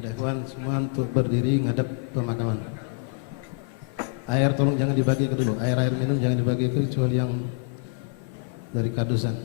Ikhwan semua untuk berdiri ngadep pemakaman. Air tolong jangan dibagi ke dulu. Air minum jangan dibagi ke kecuali yang dari kadusan.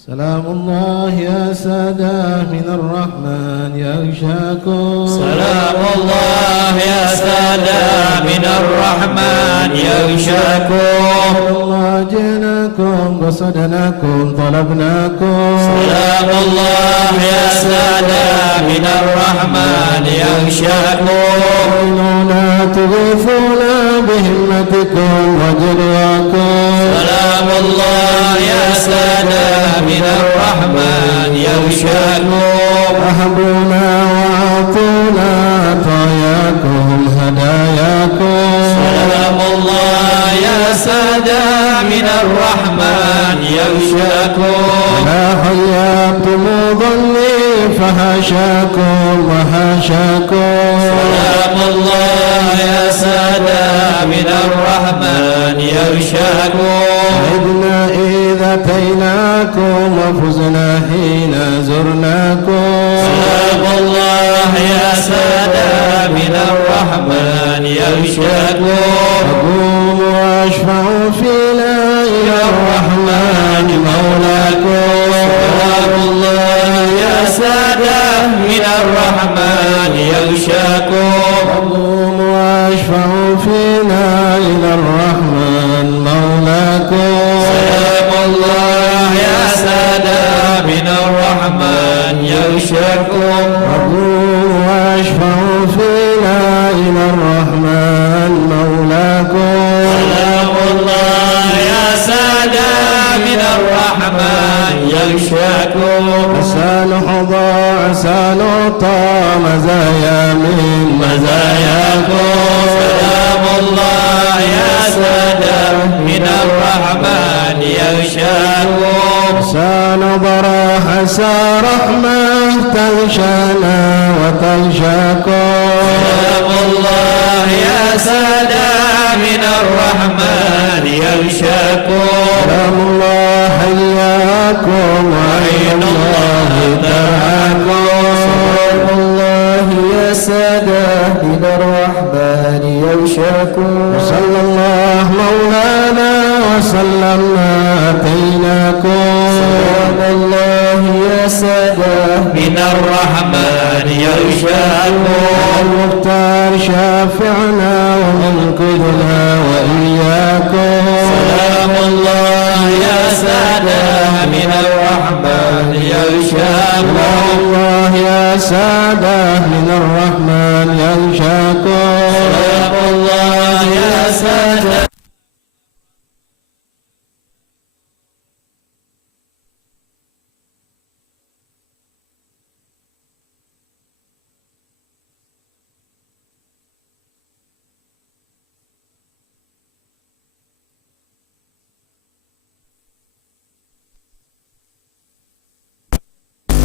Salamullah ya sadah minar rahman ya isyakum. Salamullah ya sadah minar rahman ya isyakum. Allah jinakum qasadnakum talabnakum. Salamullah ya sadah minar rahman ya isyakum. La tughifuna bihimmatikum wa jalwakum. Salamullah ya sadah من الرحمن يغشاكم. أهبونا وأعطونا طاياكم هداياكم. سلام الله يا سادة من الرحمن يغشاكم. لا حياتم ظني فهاشاكم وهاشاكم. سلام الله يا سادة من الرحمن يغشاكم. عدنا إذا أتيناكم وفزنا حين زرناكم. سلام الله يا سادة من الرحمن يغشاكم. أقوم وأشفع فينا إلى الرحمن مولاكم. سلام الله يا سادة من الرحمن يغشاكم. أقوم وأشفع فينا إلى الرحمن مولاكم. سلام الله يا سادة من الرحمن يغشاكم. أقوم وأشفع فينا إلى الرحمن مولاكم. سلام الله يا سادة من الرحمن يغشاكم. عسى نحظى عسى نعطى مزايا من مزاياكم. سلام الله يا سادة من الرحمن يغشاكم. عسى نظر عسى رحمة تغشانا وتغشاكم. سلام الله يا سادة من الرحمن يغشاكم. سلام الله حياكم وعين الله ترعاكم. سلام الله يا سادة من الرحمن يغشاكم. وصلى الله مولانا وسلمنا أتيناكم. سلام الله يا سادة من الرحمن يغشاكم. المختار شافعنا ومنقذنا وإياكم. سلام الله يا سادة من الرحمن يغشاكم. الله يا سادة من الرحمن يغشاكم. سلام الله يا سادة.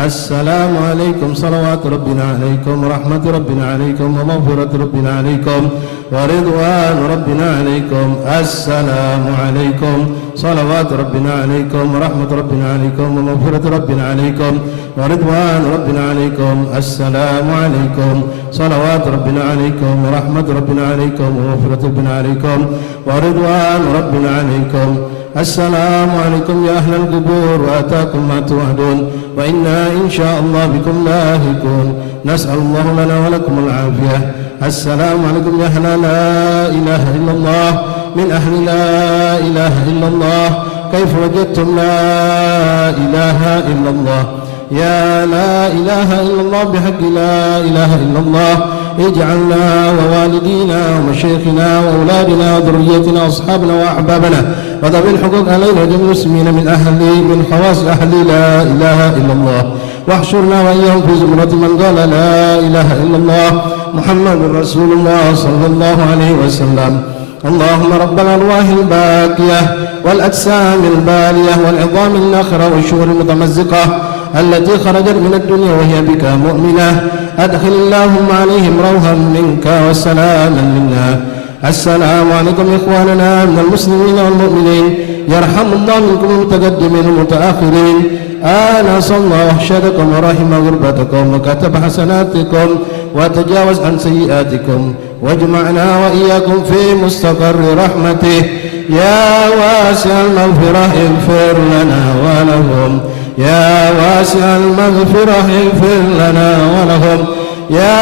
السلام عليكم صلوات ربنا عليكم ورحمة ربنا عليكم ومغفرة ربنا عليكم ورضوان ربنا عليكم. السلام عليكم صلوات ربنا عليكم ورحمة ربنا عليكم ومغفرة ربنا عليكم ورضوان ربنا عليكم. السلام عليكم صلوات ربنا عليكم ورحمة ربنا عليكم ومغفرة ربنا عليكم ورضوان ربنا عليكم. السلام عليكم يا أهل القبور وأتاكم ما توعدون وإنا إن شاء الله بكم لاهقون. نسأل الله لنا ولكم العافية. السلام عليكم يا أهل لا إله إلا الله من أهل لا إله إلا الله. كيف وجدتم لا إله إلا الله؟ يا لا إله إلا الله بحق لا إله إلا الله. اجعلنا ووالدينا ومشايخنا وأولادنا وذريتنا وأصحابنا وأحبابنا وذوي الحقوق علينا جميع المسلمين من خواص أهل لا إله إلا الله. واحشرنا وإياهم في زمرة من قال لا إله إلا الله محمد رسول الله صلى الله عليه وسلم. اللهم رب الأرواح الباقية والأجسام البالية والعظام الناخرة والشعور المتمزقة التي خرجت من الدنيا وهي بك مؤمنة أدخل اللهم عليهم روحا منك وسلاما منا. السلام عليكم إخواننا من المسلمين والمؤمنين يرحم الله منكم المتقدمين والمتأخرين آنس الله وحشدكم ورحم غربتكم وكتب حسناتكم وتجاوز عن سيئاتكم واجمعنا وإياكم في مستقر رحمته يا واسع المغفرة اغفر لنا ولهم يا واسع المغفرة اغفر لنا ولهم يا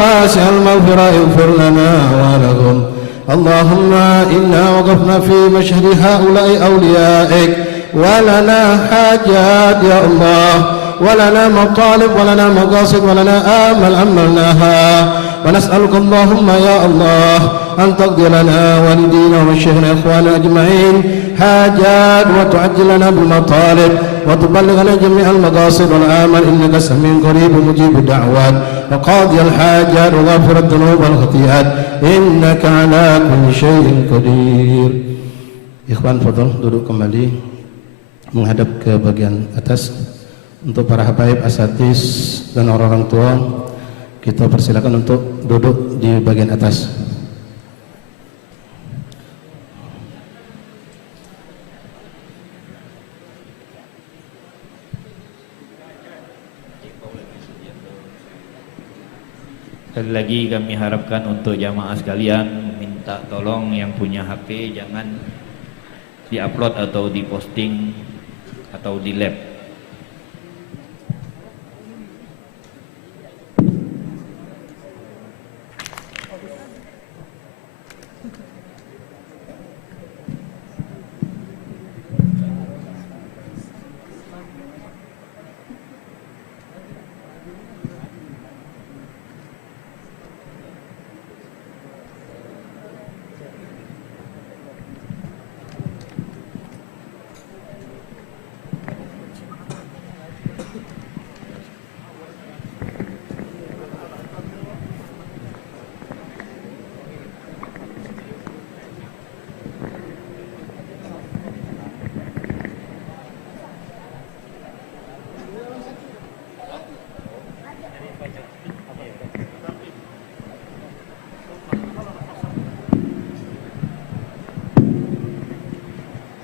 واسع المغفرة اغفر لنا ولهم اللهم إنا وقفنا في مشهد هؤلاء أوليائك ولنا حاجات يا الله ولنا مطالب ولنا مقاصد ولنا آمل أملناها ونسألك اللهم يا الله أن تقضي لنا والدينا ومشيخنا إخواننا أجمعين حاجات وتعجل لنا بالمطالب وتبلغنا جميع المقاصد والآمل إنك سميع قريب مجيب الدعوات وقاضي الحاجات وغافر الذنوب والخطيئات إنك على كل شيء قدير. Ikhwan fadhal duduk kembali menghadap ke bagian atas. Untuk para habaib, asatis dan orang-orang tua, kita persilakan untuk duduk di bagian atas. Sekali lagi kami harapkan untuk jamaah sekalian minta tolong yang punya HP jangan diupload atau diposting atau di lab.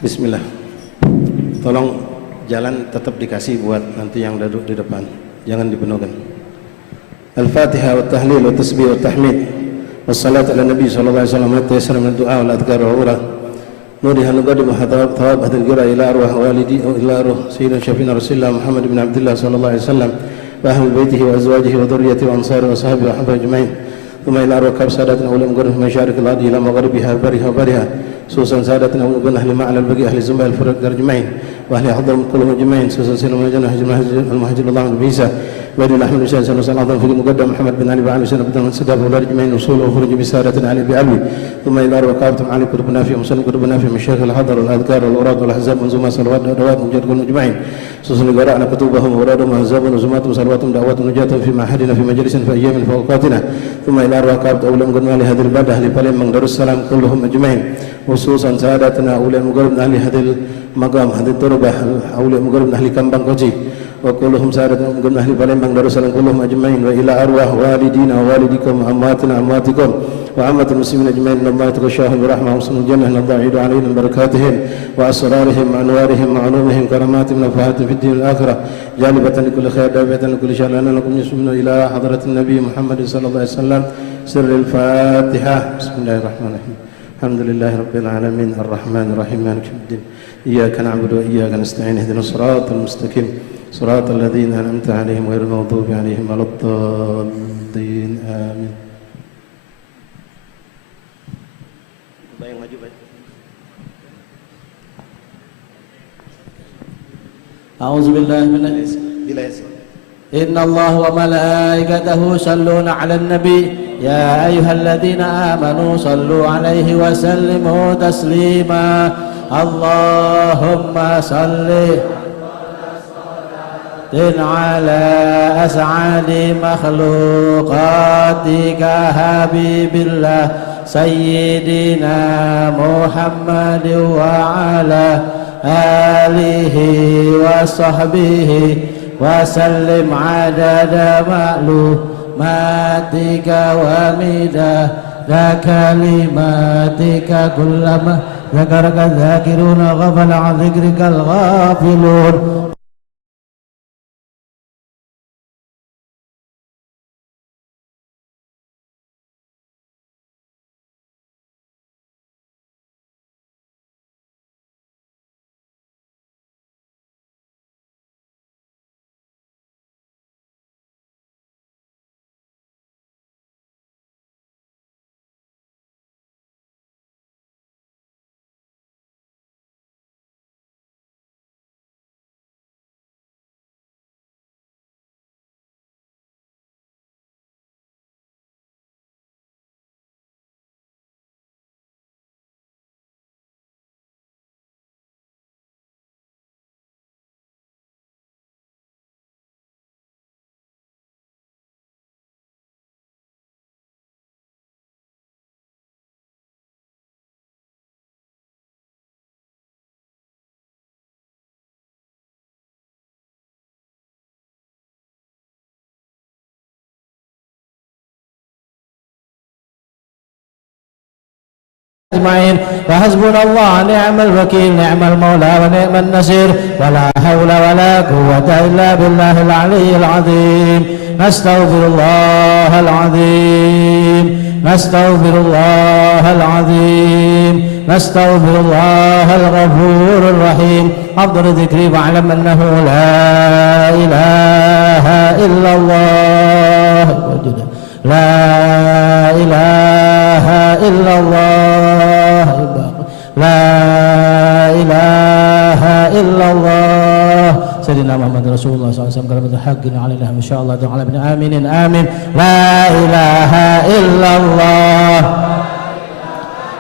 Bismillah. Tolong jalan tetap dikasih buat nanti yang duduk di depan, jangan dipenuhkan. Al-Fatihah wa tahlil wa tasbih wa tahmid wassalatu ala nabi sallallahu alaihi wasallam wa tayassara min du'a wal adhkar wa urah nuriha nuqaddim thawab hadil gira ila arwah walidi wa ila ruh sayyidina syafiina rasulillah Muhammad bin Abdullah sallallahu alaihi wasallam wa ahli baitihi wa azwajihi wa dhurriyyatihi wa ansari wa sahbihi wa ahbabi ajma'in thumma ila arwah kab sadatina ulam guruf masyarik al-adi ila magharibiha bariha bariha susan sadatina wa ahli ma'al al-baqi ahli zumbal al-farad ajma'in wa ahli hadram kulluhum ajma'in susan sinu majana al-muhajir Allah bisa ولي الأحمد الشيخ صلى الله عليه وسلم في المقدم محمد بن علي وعلي سنة بدر من سداب ولا رجمين وصول وخروج بسارة علي بأبي ثم إلى ركابتم علي كتبنا في مسلم كتبنا في مشايخ الحضر والأذكار والأوراد والأحزاب منظومة صلوات ودعوات مجد المجمعين خصوصا قرأنا كتبهم وأورادهم وأحزابهم وزماتهم صلواتهم دعوات نجاة في معهدنا في مجلس في أيام في أوقاتنا ثم إلى ركابت أولى مقدم علي هذه البلدة أهل بالين من دار السلام كلهم أجمعين خصوصا سادتنا أولى مقدم علي هذه المقام هذه التربة أولى مقدم أهل كمبان كوجي وكلهم سادة من أهل بالembang darussalam كلهم أجمعين وإلى أرواح والدينا ووالديكم وأمهاتنا وأمهاتكم وعامة المسلمين أجمعين إن الله يتغشاهم برحمة وحسن الجنة إن الله يعيد عليهم بركاتهم وأسرارهم وأنوارهم وعلومهم كراماتهم ونفحاتهم في الدين والآخرة جالبة لكل خير دافعة لكل شر لنا لكم يسلمون إلى حضرة النبي محمد صلى الله عليه وسلم سر الفاتحة بسم الله الرحمن الرحيم الحمد لله رب العالمين الرحمن الرحيم مالك يوم الدين إياك نعبد وإياك نستعين اهدنا الصراط المستقيم صراط الذين أنعمت عليهم غير المغضوب عليهم ولا الضالين آمين. أعوذ بالله من إن الله وملائكته يصلون على النبي يا أيها الذين آمنوا صلوا عليه وسلموا تسليما اللهم صل على أسعد مخلوقاتك حبيب الله سيدنا محمد وعلى آله وصحبه وسلم عدد معلوماتك ومداد ذا كلماتك كلما ذكرك الذاكرون غفل عن ذكرك الغافلون أجمعين وحسبنا الله نعم الوكيل نعم المولى ونعم النصير ولا حول ولا قوة إلا بالله العلي العظيم نستغفر الله العظيم نستغفر الله العظيم نستغفر الله الغفور الرحيم أفضل ذكري واعلم أنه لا إله إلا الله لا إله إلا الله لا إله إلا الله سيدنا محمد رسول الله صلى الله عليه وسلم كلمة حق علينا إن شاء الله تعالى آمين آمين لا إله إلا الله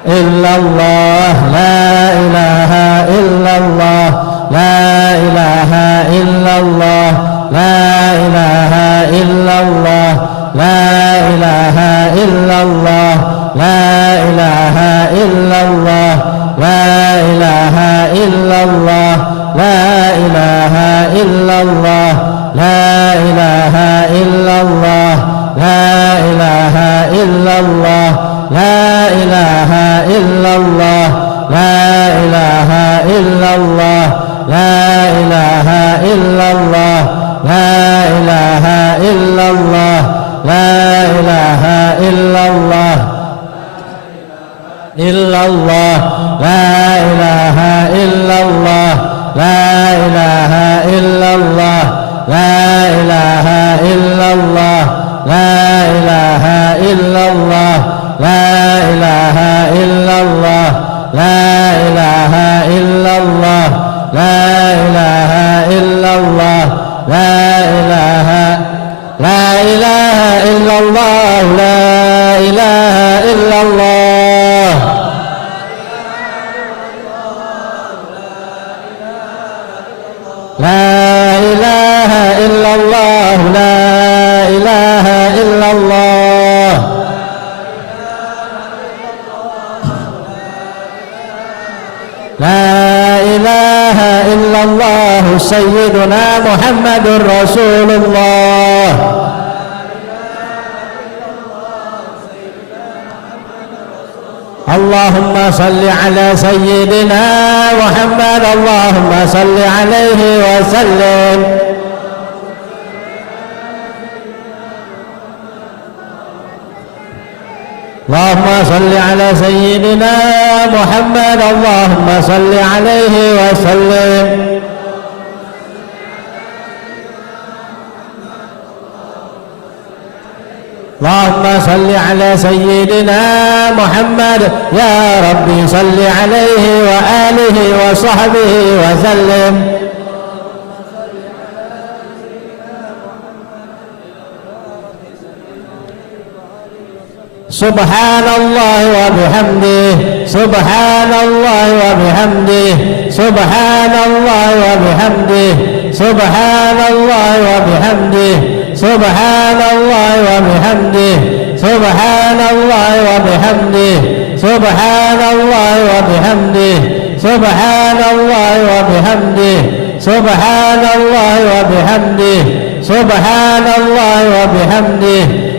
إلا الله لا إله إلا الله لا إله إلا الله لا إله إلا الله لا إله إلا الله لا إله إلا الله لا إله إلا الله لا إله إلا الله لا إله إلا الله لا إله إلا الله لا إله إلا الله لا إله إلا الله لا إله إلا الله لا إله إلا الله لا إله إلا الله إلا الله لا إله إلا الله لا إله إلا الله لا إله إلا الله لا إله إلا الله لا إله إلا الله لا إله إلا الله لا إله إلا الله لا إله لا إله إلا الله لا إله إلا الله لا إله إلا الله لا إله إلا الله لا إله إلا الله سيدنا محمد رسول الله اللهم صل على سيدنا محمد اللهم صل عليه وسلم اللهم صل على سيدنا محمد اللهم صل عليه وسلم اللهم صل على سيدنا محمد يا ربي صل عليه وآله وصحبه وسلم سبحان الله وبحمده سبحان الله وبحمده سبحان الله وبحمده سبحان الله وبحمده سبحان الله وبحمده سبحان الله وبحمده سبحان الله وبحمده سبحان الله وبحمده سبحان الله وبحمده سبحان الله وبحمده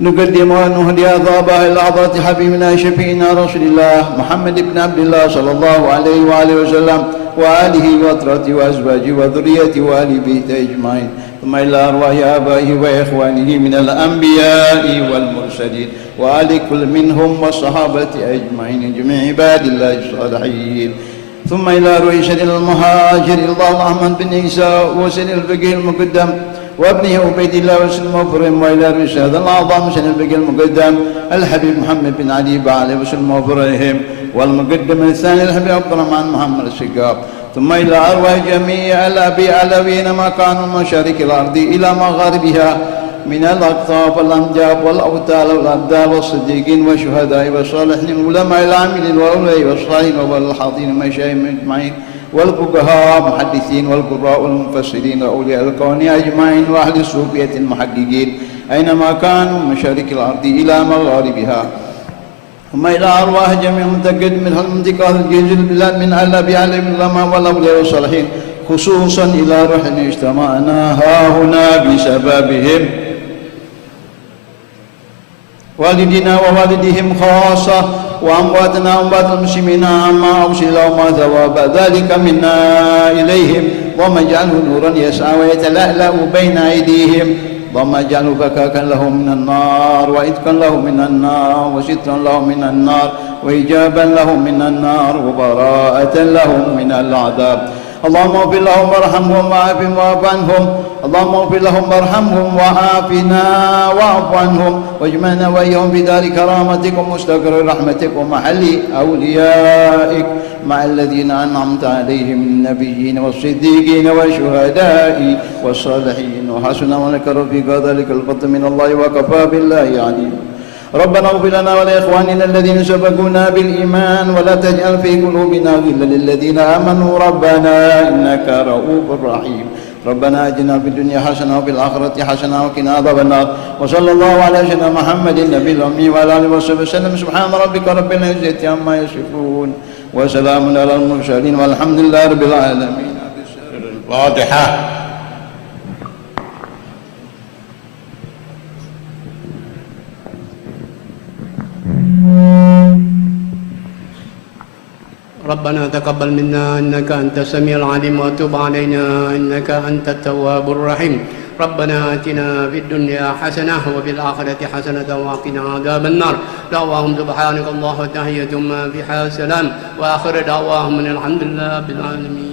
نقدم ونهدي ضابها إلى حضرة حبيبنا شفينا رسول الله محمد بن عبد الله صلى الله عليه وآله وسلم وآله وأطراته وأزواجه وذريته وآل بيته أجمعين، ثم إلى أرواح آبائه وإخوانه من الأنبياء والمرسلين وآل كل منهم والصحابة أجمعين جميع عباد الله الصالحين، ثم إلى روح سيد المهاجر الله أحمد بن عيسى وسيد الفقيه المقدم وابنه عبيد الله وسلم وفرهم، وإلى روح هذا الأعظم سيد الفقيه المقدم الحبيب محمد بن علي بعلي وسلم وفرهم، والمقدم الثاني الحبيب عبد الرحمن محمد السقاف، ثم إلى أرواح جميع الأبيين ما كانوا من مشارق الأرض إلى مغاربها من الأقطاب والأنجاب والأوتال والأبدال والصديقين والشهداء والصالحين والعلماء العاملين والأولياء والصالحين والحاضرين والمشايخ أجمعين والفقهاء محدثين والقراء والمفسرين وأولياء الكون أجمعين وأهل الصوفية المحققين أينما كانوا من مشارق الأرض إلى مغاربها، ثم إلى أرواح جميع المتقدمين من المنطقة الجيز البلاد من الأنبياء العلماء والأولياء والصالحين، خصوصا إلى روح اجتمعنا ها هنا بسببهم، والدنا ووالدهم خاصة وأمواتنا وأموات المسلمين عما أوصل وما ثواب ذلك منا إليهم، اللهم اجعله نورا يسعى ويتلألأ بين أيديهم، اللهم اجعله فكاكا له من النار وإتقا له من النار وسترا له من النار وإجابا له من النار وبراءة له من العذاب، اللهم اغفر لهم وارحمهم وعافهم واعف عنهم، اللهم اغفر لهم وارحمهم وعافنا واعف عنهم، واجمعنا واياهم في دار كرامتك ومستقر رحمتك ومحل اوليائك مع الذين انعمت عليهم من النبيين والصديقين والشهداء والصالحين، وحسن اولئك رفيقا، ذلك الفضل من الله وكفى بالله عليم. ربنا اغفر لنا ولإخواننا الذين سبقونا بالإيمان ولا تجعل في قلوبنا غلا للذين آمنوا ربنا إنك رؤوف رحيم. ربنا آتنا في الدنيا حسنة وفي الآخرة حسنة وقنا عذاب النار، وصلى الله على سيدنا محمد النبي الأمي وعلى آله وصحبه وسلم. سبحان ربك رب العزة عما يصفون وسلام على المرسلين والحمد لله رب العالمين. الفاتحة. ربنا تقبل منا إنك أنت السميع العليم وتب علينا إنك أنت التواب الرحيم. ربنا آتنا في الدنيا حسنة وفي الآخرة حسنة وقنا عذاب النار. دعواهم سبحانك الله وتحيتهم فيها سلام، وآخر دعواهم من الحمد لله رب العالمين.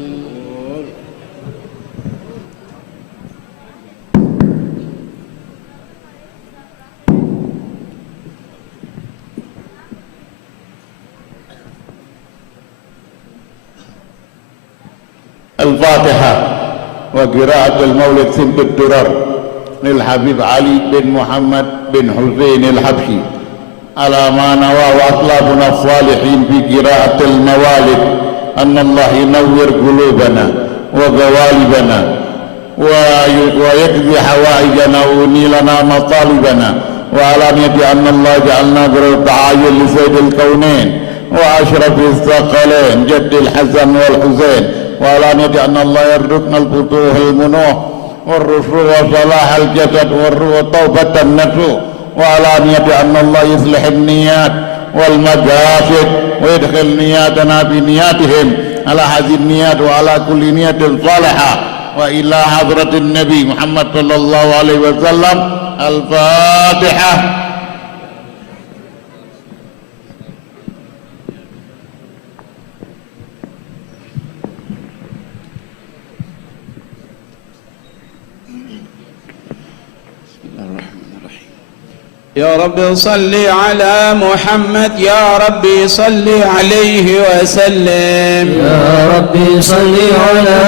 الفاتحة. وقراءة المولد سنت الدرر للحبيب علي بن محمد بن حسين الحبشي على ما نوى أطلابنا الصالحين في قراءة الموالد، أن الله ينور قلوبنا وقوالبنا ويقضي حوائجنا وينيلنا مطالبنا، وعلى نية أن الله جعلنا دعايا لسيد الكونين وأشرف الثقلين جد الحسن والحسين، وعلى نية أن الله يرزقنا الفتوح المنوح والرشوع وصلاح الجسد وطوبة النسوء، وعلى نية أن الله يصلح النيات والمقاصد ويدخل نياتنا في نياتهم على هذه النيات وعلى كل نية صالحة، وإلى حضرة النبي محمد صلى الله عليه وسلم. الفاتحة. يا رب صل على محمد، يا ربي صل عليه وسلم. يا ربي صل على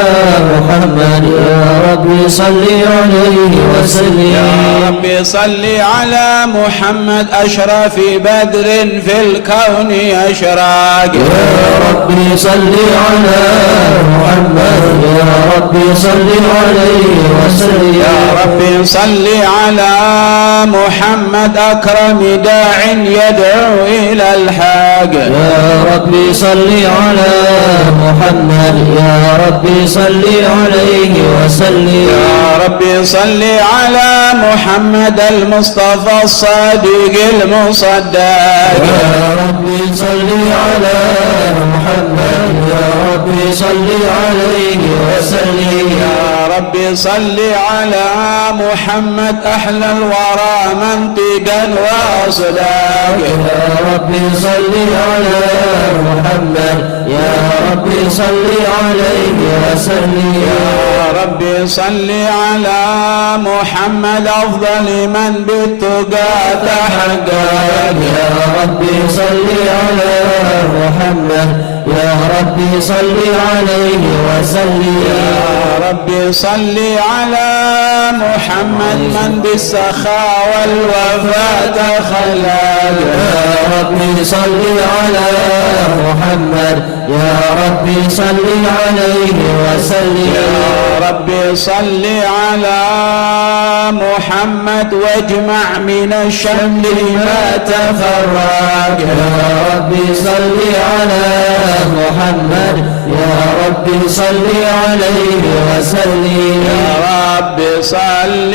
محمد، يا ربي صل عليه وسلم. يا ربي صل على محمد أشرف بدر في الكون أشراق. يا ربي صل على محمد، يا ربي صل عليه وسلم. يا ربي صل على محمد أكرم داع يدعو إلى الحق. يا ربي صل على محمد يا ربي صل عليه وسلم يا ربي صل على محمد المصطفى الصادق المصدق يا ربي صل على محمد يا ربي صل عليه وسلم يا ربي صل على محمد أحلى الورى منطقا وأصداق يا ربي صل على محمد يا ربي صل عليه وسلم يا ربي صل على محمد أفضل من بالتقى تحقق يا ربي صل على محمد يا ربي صل عليه وسلم يا ربي صل على محمد من بالسخاء والوفاء تخلق يا ربي صل على محمد يا ربي صل عليه وسلم يا ربي صل على محمد واجمع من الشمل ما تفرق يا ربي صل على محمد يا ربي صل عليه وسلم يا رب صل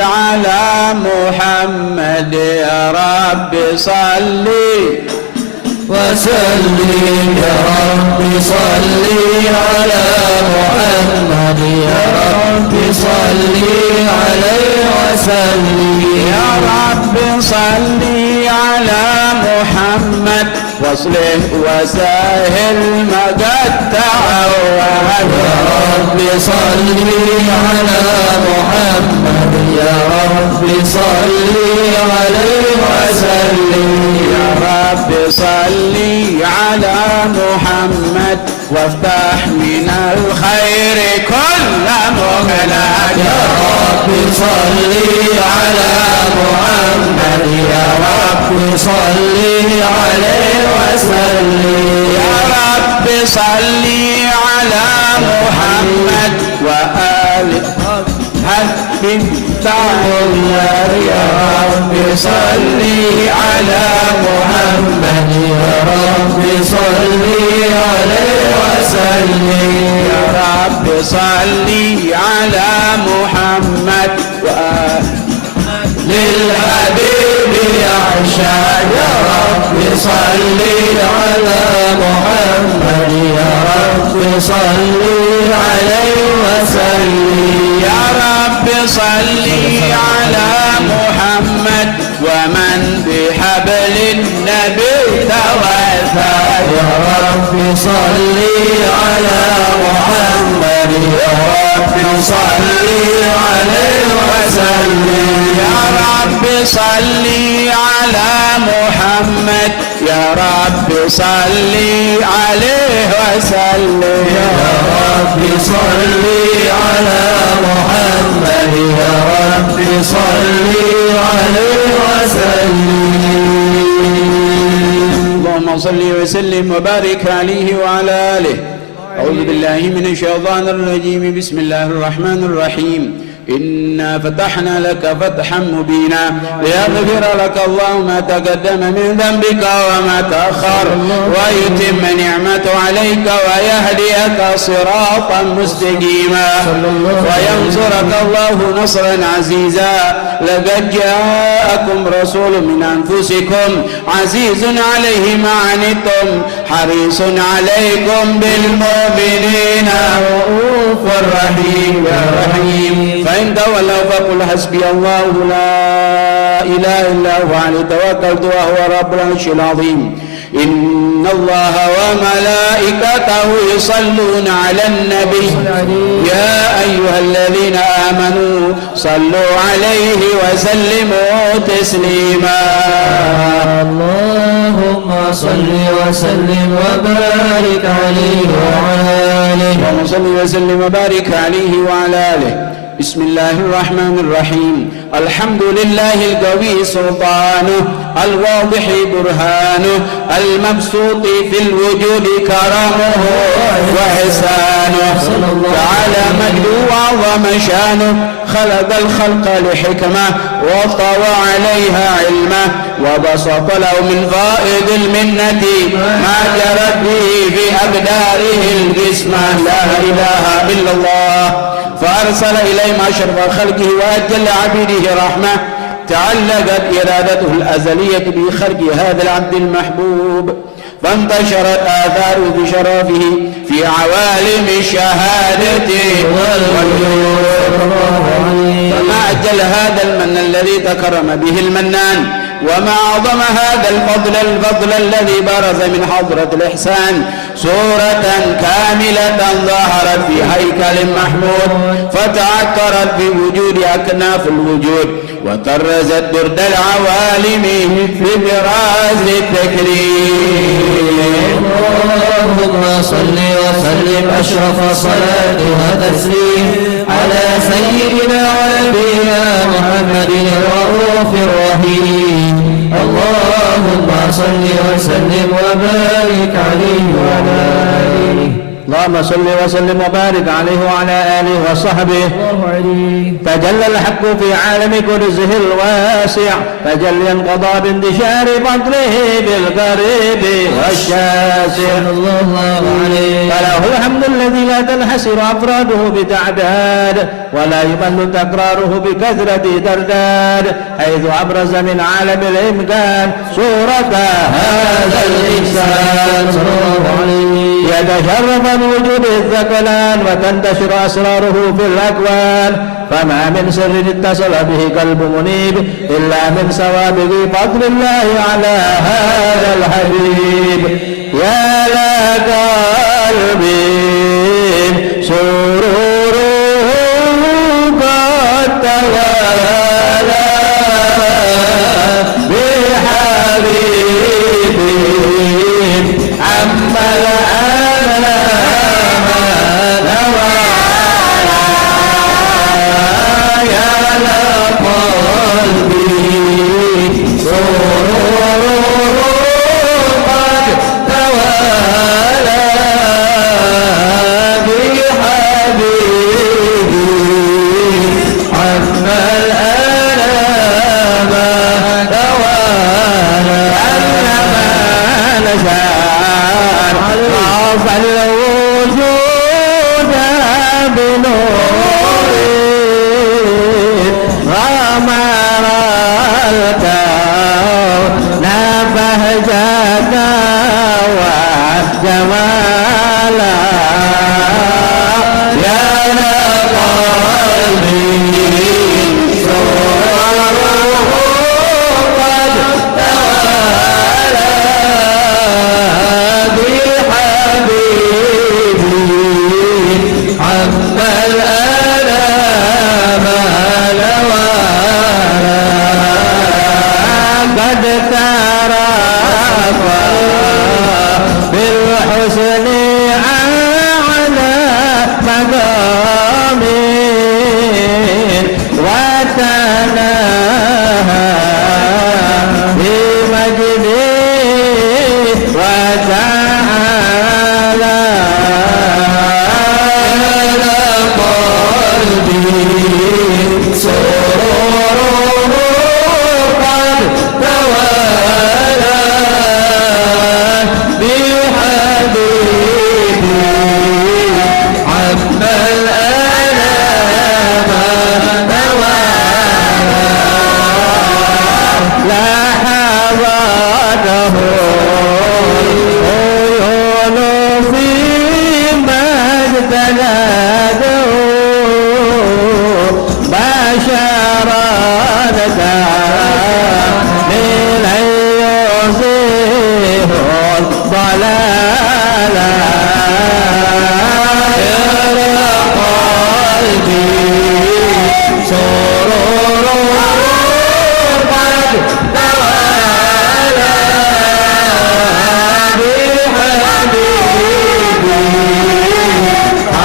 على محمد يا رب صل وسلم يا رب صل على محمد يا رب صل عليه وسلم يا رب صل على محمد واصلح وسهل ما قد تعود يا رب صل على محمد يا رب صل عليه وسلم يا رب صل على محمد وافتح من الخير كل مغلق يا رب صل على محمد يا رب صل عليه وسلم يا رب صل على محمد وآله حق تعالى يا رب صل على محمد يا رب صل عليه وسلم يا رب صل على محمد للحبيب يعشق يا رب صل على محمد يا رب صل عليه وسلم يا رب صل على محمد ومن بحبل النبي توثق يا رب صل على محمد يا رب صل عليه وسلم يا رب صل على محمد يا رب صل عليه وسلم يا رب صل على محمد يا رب صل عليه وسلم اللهم صل وسلم وبارك عليه وعلى آله. أعوذ بالله من الشيطان الرجيم. بسم الله الرحمن الرحيم. إنا فتحنا لك فتحا مبينا ليغفر لك الله ما تقدم من ذنبك وما تأخر ويتم نعمته عليك ويهديك صراطا مستقيما وينصرك الله نصرا عزيزا. لقد جاءكم رسول من أنفسكم عزيز عليه ما عنتم حريص عليكم بالمؤمنين رؤوف رحيم. فإن تولوا فقل حسبي الله لا إله إلا هو عليه توكلت وهو رب العرش العظيم. إن الله وملائكته يصلون على النبي يا أيها الذين آمنوا صلوا عليه وسلموا تسليما. اللهم صل وسلم وبارك عليه وعلى آله. اللهم صل وسلم وبارك عليه وعلى آله. بسم الله الرحمن الرحيم. الحمد لله القوي سلطانه الواضح برهانه المبسوط في الوجود كرمه وإحسانه تعالى مجده وعظمه عظم شانه خلق الخلق لحكمة وطوى عليها علمه وبسط له من فائض المنة ما جرت به في أقداره القسمة لا إله إلا الله فأرسل إليهم أشرف خلقه وأجل عبيده رحمة تعلقت إرادته الأزلية بخلق هذا العبد المحبوب فانتشرت آثاره بشرفه في عوالم الشهادة فما أجل هذا المن الذي تكرم به المنان وما أعظم هذا الفضل الذي برز من حضرة الإحسان صورة كاملة ظهرت في هيكل محمود فتعكرت بوجود أكناف الوجود وطرزت درد العوالم في براز التكريم. اللهم صل وسلم أشرف الصلاة وتسليم على سيدنا ونبينا محمد الرؤوف الرحيم. اللهم صل وسلم وبارك عليه وعلى آله. اللهم صل وسلم وبارك عليه وعلى آله وصحبه. تجلى الحق في عالم كنزه الواسع تجليا قضى باندشار فضله بالقريب والشاسع. فله الحمد الذي لا تنحسر أفراده بتعداد ولا يمل تكراره بكثرة ترداد حيث أبرز من عالم الإمكان صورة هذا الإنسان يتشرف وجود الثقلان وتنتشر أسراره في الأكوان فما من سر اتصل به قلب منيب إلا من سوابق فضل الله على هذا الحبيب. يا لقلبي سرور قد توالى بحبيبي عما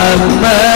محمد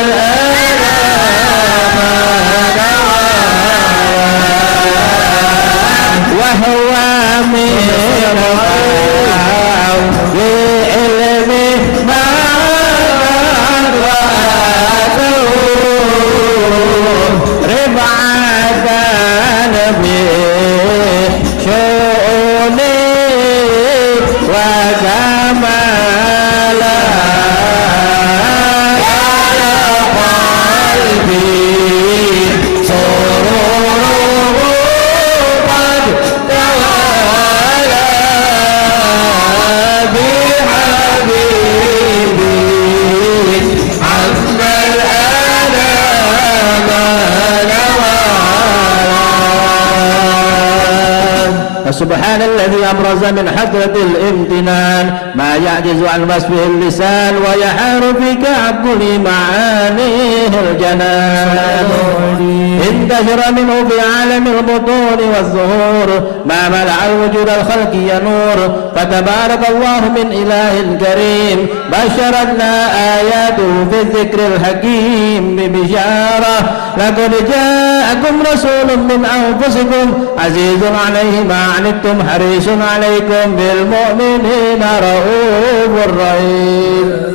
الذي أبرز من حضرة الامتنان ما يعجز عن وصفه اللسان ويحار في كعبه معانيه الجنان. انتشر منه في عالم البطون والظهور ما ملأ الوجود الخلقي نور. فتبارك الله من إله كريم بشرتنا آياته في الذكر الحكيم ببشارة. لقد جاءكم رسول من أنفسكم عزيز عليه ما عنتم حريص عليكم بالمؤمنين رؤوف رحيم.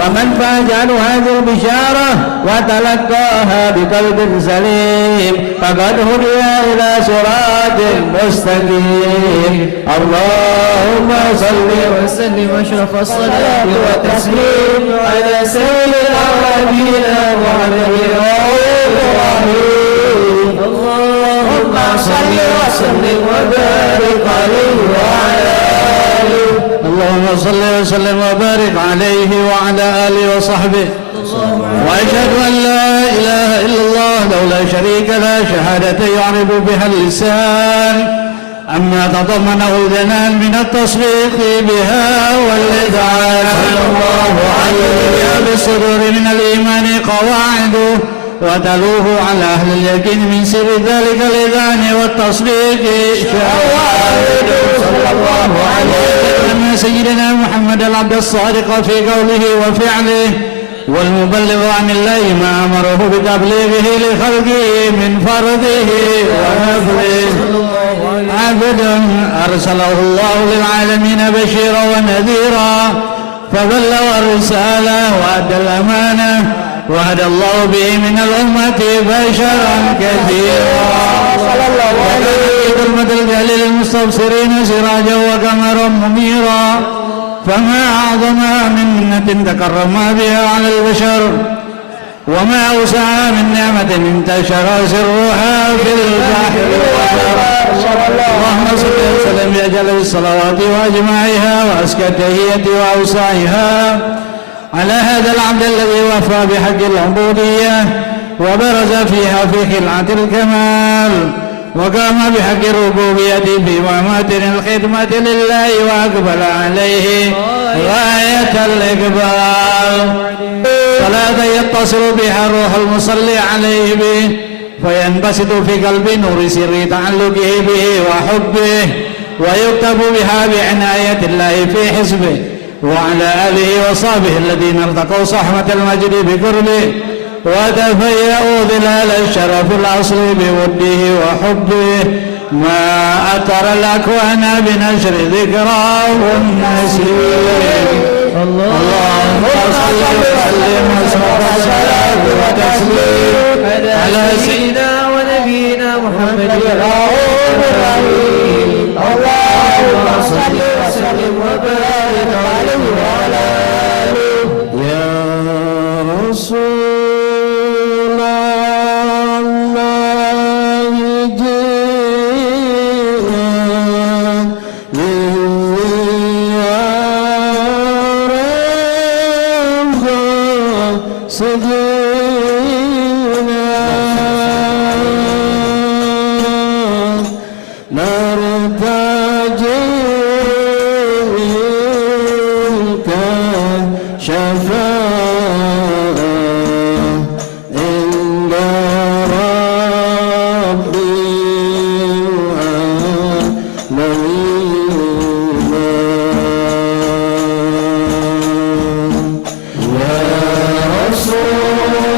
فمن فاجأ هذه البشارة وتلقاها بقلب سليم فقد هدي إلى صراط مستقيم. اللهم صل وسلم واشرف الصلاة والتسليم على سيد الأولين محمد. اللهم صل وسلم وبارك عليه وعلى آله. اللهم صل وسلم وبارك عليه وعلى آله وصحبه. وأشهد أن لا إله إلا الله له لا شريك له شهادة يعرف بها اللسان أما تضمنه الجنان من التصديق بها والإذعان. صلى الله عليه بالصدور من الإيمان قواعده وتلوه على أهل اليقين من سر ذلك الإذعان والتصديق شواهد. صلى الله عليه وسلم سيدنا محمد العبد الصادق في قوله وفعله والمبلغ عن الله ما أمره بتبليغه لخلقه من فرضه ونفله. عبد أرسله الله للعالمين بشيرا ونذيرا فبلغ الرسالة وأدى الأمانة وهدى الله به من الأمة بشرا كثيرا. وكان الجليل المستبصرين سراجا وقمرا منيرا فما أعظمها من منة تكرم بها على البشر وما أوسعها من نعمة انتشر سرها في البحر والبر. اللهم صل وسلم بأجل الصلوات وأجمعها وأزكى التحية وأوسعها على هذا العبد الذي وفى بحق العبودية وبرز فيها في خلعة الكمال وقام بحق الربوبية في مماتن الخدمة لله وأقبل عليه غاية الإقبال. صلاة يتصل بها الروح المصلي عليه به فينبسط في قلب نور سر تعلقه به وحبه ويكتب بها بعناية الله في حزبه وعلى آله وصحبه الذين ارتقوا صحمة المجد بقربه وتفيأوا ظلال الشرف الأصل بوده وحبه ما أتر الأكوان بنشر ذكراهم نسيم. اللهم صل وسلم وصلاة وتسليم على سيدنا ونبينا محمد الرؤوف الرحيم. اللهم صل وسلم وبارك عليه وعلى آله. يا رسول رسول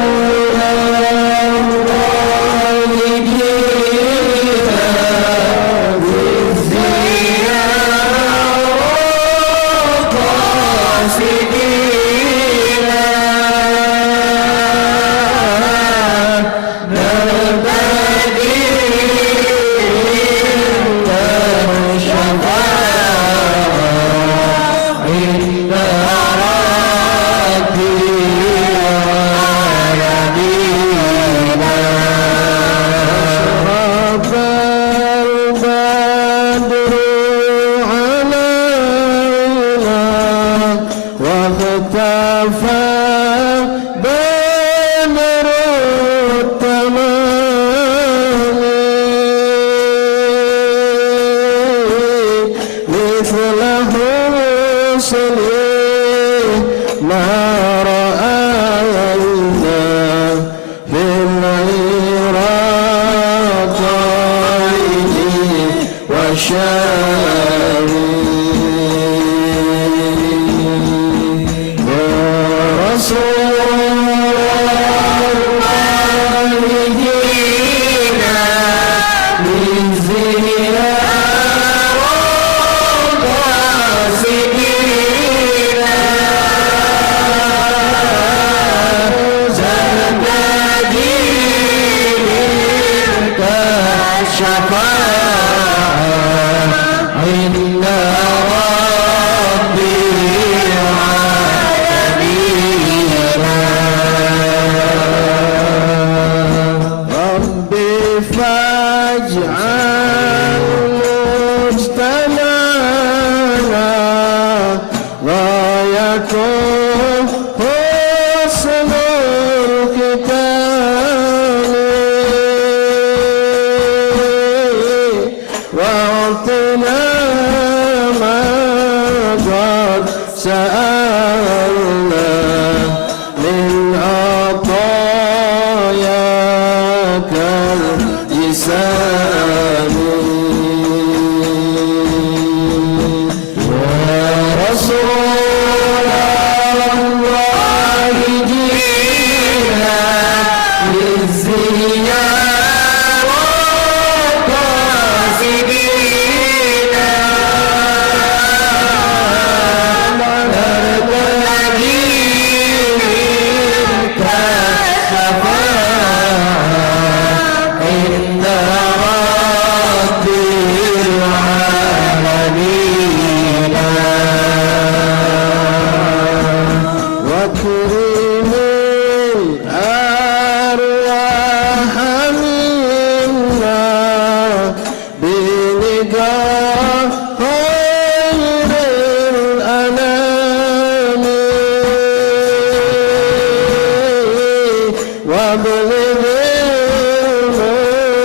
أبلغ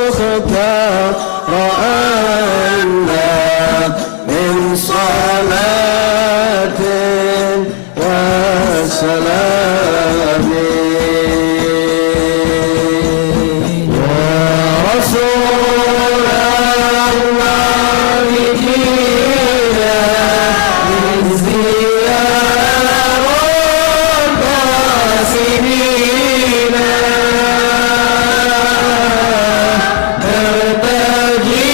المختار عنا من صلاة وسلام يا رسول الله جئنا من زيارة القاسمين نرتجي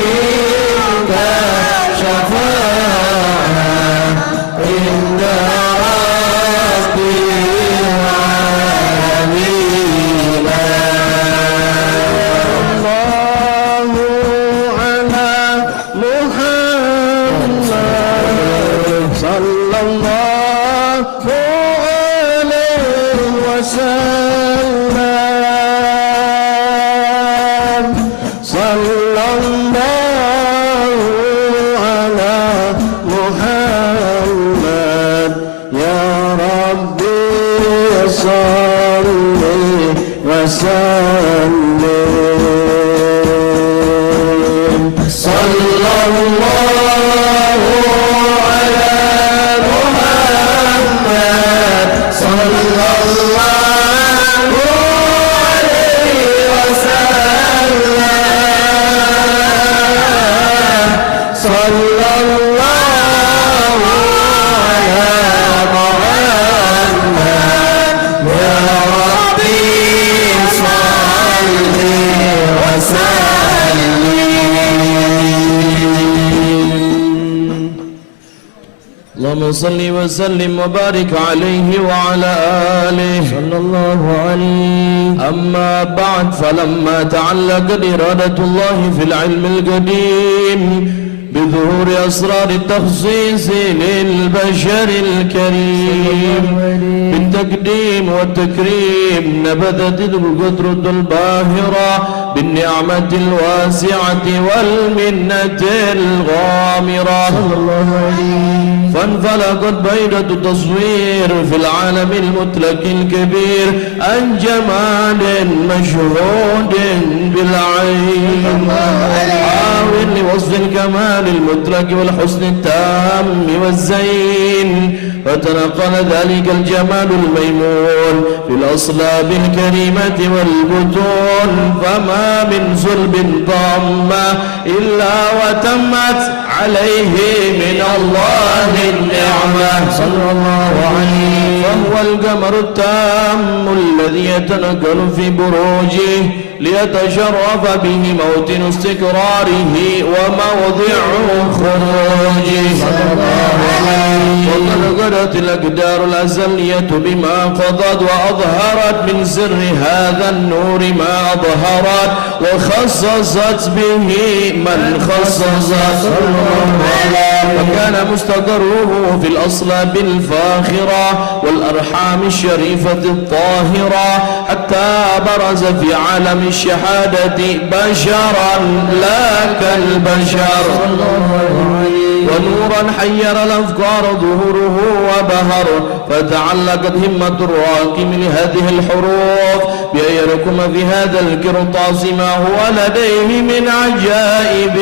منك شفاعة عند رب العالمين الله على محمد صلى الله عليه وسلم صلى الله على محمد يا ربي صل وسلم صلى الله على محمد صلى الله عليه وسلم صلى الله على محمد يا ربي صل وسلم اللهم صل وسلم وبارك عليه وعلى آله صلى الله عليه. أما بعد، فلما تعلقت إرادة الله في العلم القديم بظهور أسرار التخصيص للبشر الكريم بالتقديم والتكريم، نبذت القدرة الباهرة بالنعمة الواسعة والمنة الغامرة فانفلقت بيضة التصوير في العالم المطلق الكبير عن جمال مشهود بالعين حاول لوصف الكمال المطلق والحسن التام والزين، فتنقل ذلك الجمال الميمون في الأصلاب الكريمة والبطون، فما من صلب ضم إلا وتمت عليه من الله النعمة صلى الله عليه. فهو القمر التام الذي يتنقل في بروجه ليتشرف به موطن استقراره وموضع خروجه صلى الله عليه. وقد غدت الأقدار الأزلية بما قضت وأظهرت من سر هذا النور ما أظهرت، وخصصت به من خصصت صلى الله عليه. وكان مستقره في الأصلاب الفاخرة والأرحام الشريفة الطاهرة حتى برز في عالم الشهادة بشرا لا كالبشر، ونورا حير الأفكار ظهوره وبهر، فتعلقت همة الراكم لهذه الحروف بأن يركم في هذا القرطاس ما هو لديه من عجائب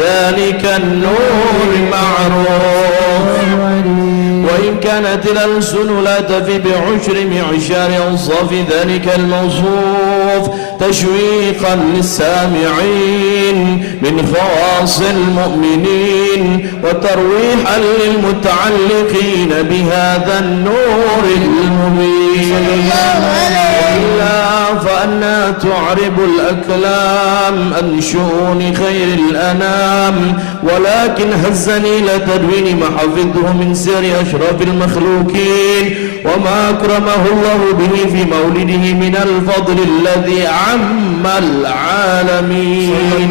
ذلك النور معروف. وإن كانت الألسن لا تفي بعشر معشار أوصاف ذلك الموصوف تشويقا للسامعين من خواص المؤمنين وترويحا للمتعلقين بهذا النور المبين، وإلا فأنا تعرب الأكلام عن شؤون خير الأنام، ولكن هزني لتدوين ما حفظه من سير أشرف المخلوقين وما أكرمه الله به في مولده من الفضل الذي عم العالمين.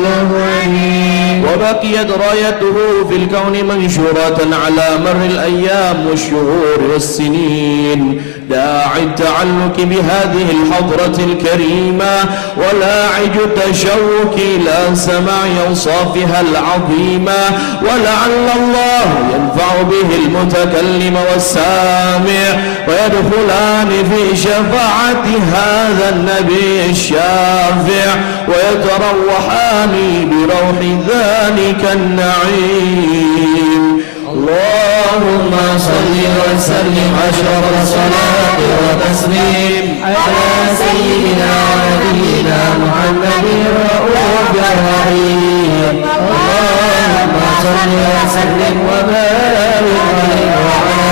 وبقيت رايته في الكون منشورة على مر الأيام والشهور والسنين داعي التعلق بهذه الحضرة الكريمة ولاعج التشوق إلى سماع أوصافها العظيمة، ولعل الله ينفع به المتكلم والسامع ويدخلان في شفاعة هذا النبي الشافع ويتروحان بروح ذلك النعيم. اللهم صل وسلم أشرف الصلاة وتسليم على سيدنا ونبينا محمد الرؤوف الرحيم. اللهم صل وسلم وبارك عليه وعلى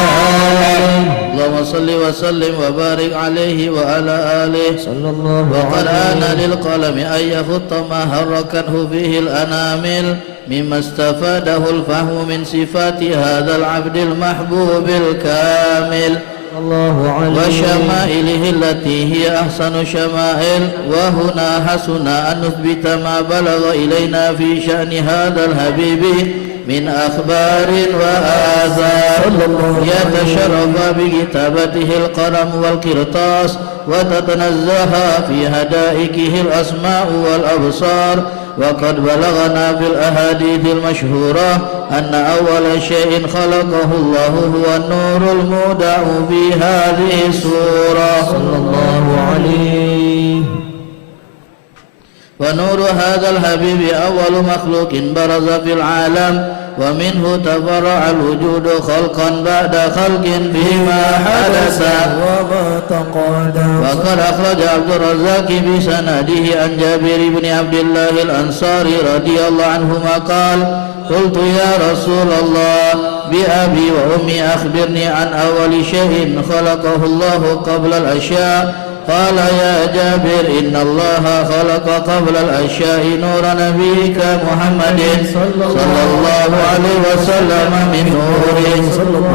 آله. اللهم صل وسلم وبارك عليه وعلى آله. صلى الله وقد عليه آن للقلم أن يخط ما حركته فيه الأنامل مما استفاده الفهم من صفات هذا العبد المحبوب الكامل الله عليه وشمائله التي هي أحسن شمائل. وهنا حسن أن نثبت ما بلغ إلينا في شأن هذا الحبيب من أخبار وآثار يتشرف بكتابته القلم والقرطاس وتتنزه في هدائكه الأسماء والأبصار. وقد بلغنا بالأحاديث المشهورة أن أول شيء خلقه الله هو النور المودع في هذه السورة صلى الله عليه. ونور هذا الحبيب أول مخلوق برز في العالم ومنه تفرع الوجود خلقا بعد خلق فيما حدث وما تقدم. وقد أخرج عبد الرزاق بسنده عن جابر بن عبد الله الأنصاري رضي الله عنهما قال: قلت يا رسول الله بأبي وأمي أخبرني عن أول شيء خلقه الله قبل الأشياء. قال: يا جابر إن الله خلق قبل الأشياء نور نبيك محمد صلى الله عليه وسلم من نوره.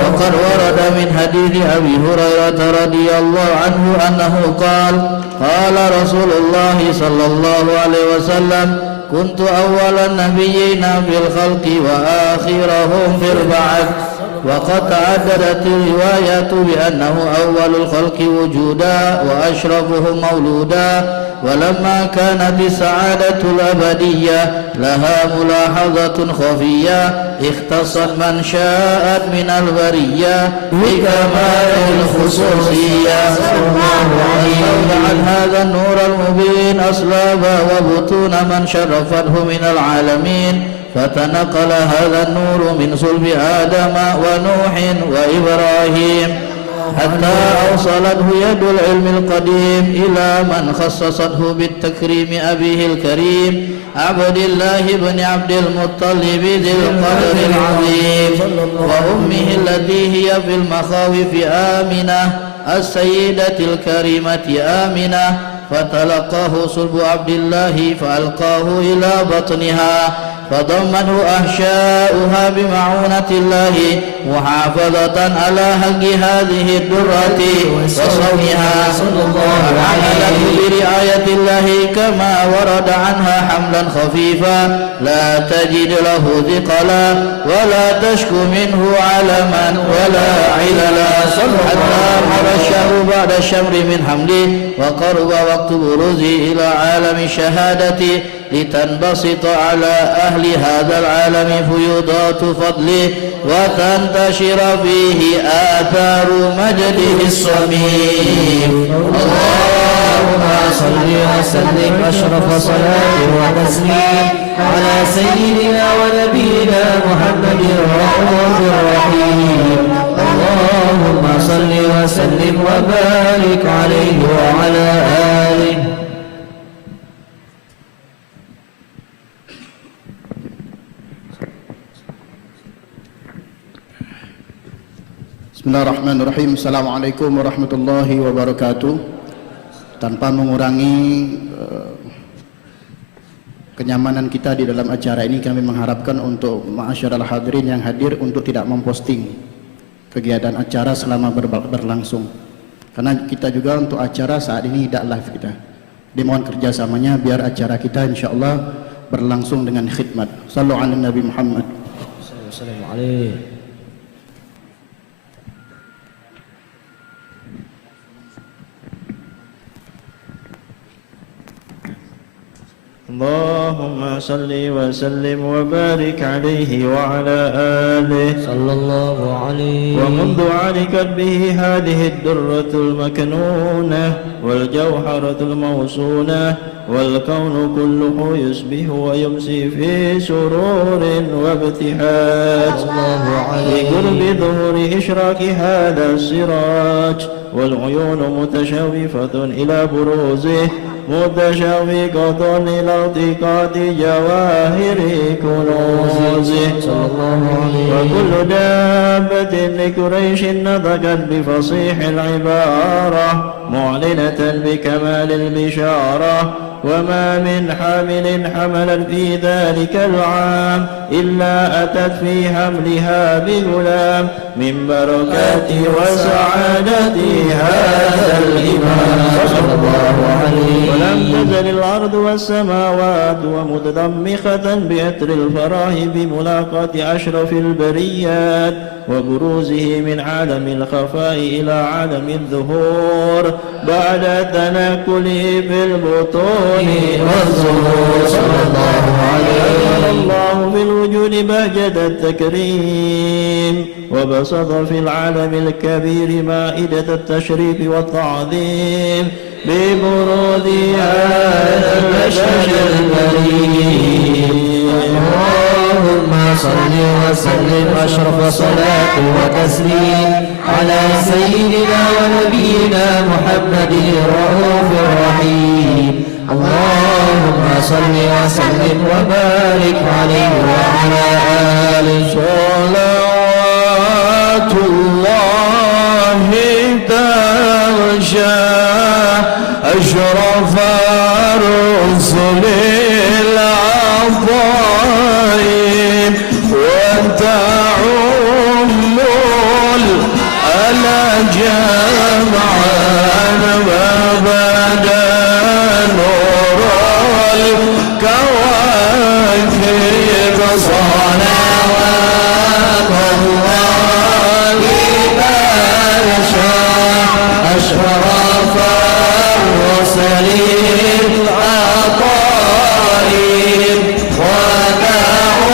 وقد ورد من حديث أبي هريرة رضي الله عنه أنه قال: قال رسول الله صلى الله عليه وسلم: كنت أول النبيين في الخلق وآخرهم في البعث. وقد تعددت الروايات بأنه أول الخلق وجودا وأشرفهم مولودا. ولما كانت السعادة الأبدية لها ملاحظة خفية اختصت من شاءت من البرية بكمال الخصوصية. أودعت هذا النور المبين أصلاب وبطون من شرفته من العالمين. فتنقل هذا النور من صلب آدم ونوح وإبراهيم حتى أوصلته يد العلم القديم إلى من خصصته بالتكريم أبيه الكريم عبد الله بن عبد المطلب ذي القدر العظيم وأمه التي هي في المخاوف آمنة السيدة الكريمة آمنة. فتلقاه صلب عبد الله فألقاه إلى بطنها فضمنه أحشاؤها بمعونة الله محافظة على حق هذه الدرة وصونها وعملته برعاية الله كما ورد عنها حملا خفيفا لا تجد له ثقلا ولا تشكو منه علما ولا عللا حتى مر الشهر بعد الشمر من حمله وقرب وقت بروزه إلى عالم الشهادة لتنبسط على أهل هذا العالم فيوضات فضله وتنتشر فيه آثار مجده الصميم. اللهم صل وسلم أشرف صلاة وتسليم على سيدنا ونبينا محمد الرؤوف الرحيم. اللهم صل وسلم وبارك عليه وعلى آله. Bismillahirrahmanirrahim. Assalamualaikum warahmatullahi wabarakatuh. Tanpa mengurangi kenyamanan kita di dalam acara ini, kami mengharapkan untuk ma'asyiral hadirin yang hadir untuk tidak memposting kegiatan acara selama berlangsung. Karena kita juga untuk acara saat ini tidak live kita. Dimohon kerjasamanya biar acara kita insyaallah berlangsung dengan khidmat. Sallu ala Nabi Muhammad. Assalamualaikum. اللهم صل وسلم وبارك عليه وعلى آله صلى الله عليه ومنذ علقت به هذه الدرة المكنونة والجوهرة الموصونة والكون كله يصبح ويمسي في سرور وابتهاج بقرب ظهور إشراك هذا السراج والعيون متشوفة إلى بروزه متشوقة إلى التقاط جواهر كنوزه وكل دابة لقريش نطقت بفصيح العبارة معلنة بكمال البشارة وما من حامل حملا في ذلك العام إلا أتت في حملها بغلام من بركات وسعادة هذا الإمام صلى الله عليه ولم تزل الأرض والسماوات ومتضمخة بعطر الفرح بملاقاة أشرف البريات وبروزه من عالم الخفاء إلى عالم الظهور بعد تنكله بالبطون والظهور صلى الله عليه الله في الوجود بهجة التكريم وبسط في العالم الكبير مائدة التشريف والتعظيم ببروز هذا البشر الكريم اللهم صل وسلم أشرف صلاة وتسليم على سيدنا ونبينا محمد الرؤوف الرحيم اللهم صل وسلم وبارك عليه وعلى آله صلوات الله تغشى أشرف الرسل العظيم وتعم الجمعا ما بدا نور الكواكب صلوات الله تغشى أشرف الرسل العطائم وتعم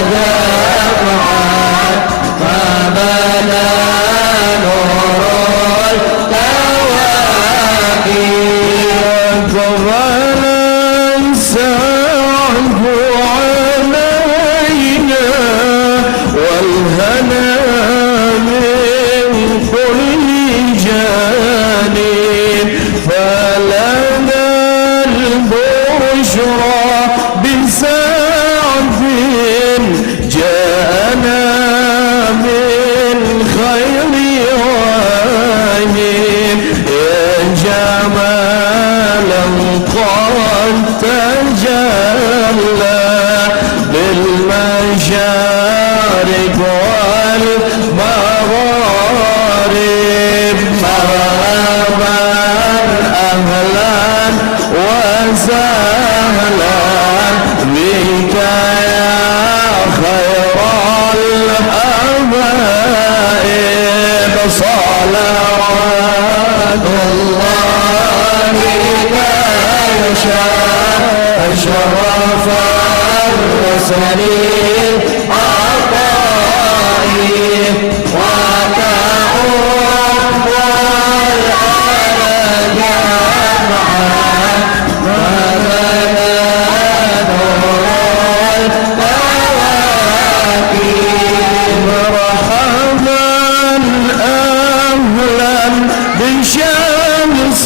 الجمعا ما بدا نور الكواكب فلنسعه علينا والهنا من كل جانب فلنا البشرى بسعد جاءنا من خير واهب يا جمالا قد تجلى بالمشارق والمغارب مرحبا أهلا وسهلا بك يا خير الحبائب صلوات الله تغشى أشرف الرسل العطائم وتعم الجمعا ما بدا نور الكواكب مرحبا أهلا بشمس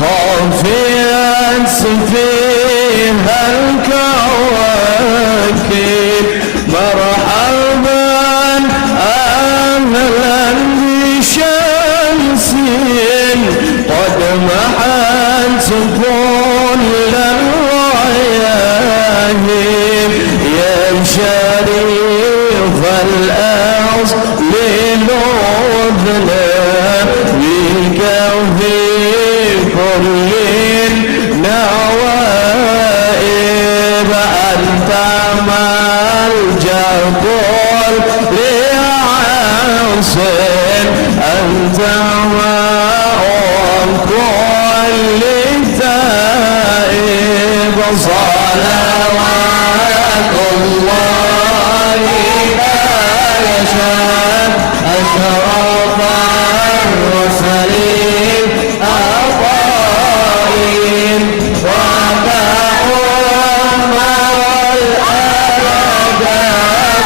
خافية فيها الكواكب مرحبا أهلا بشمس قد محت كل الرياهب يا شريف الأصل لنبذل بك في كل النوائب أنت ملجأ كل عاصٍ أنت ماء كل أشرف المرسلين الطاهرين وكأم الأرض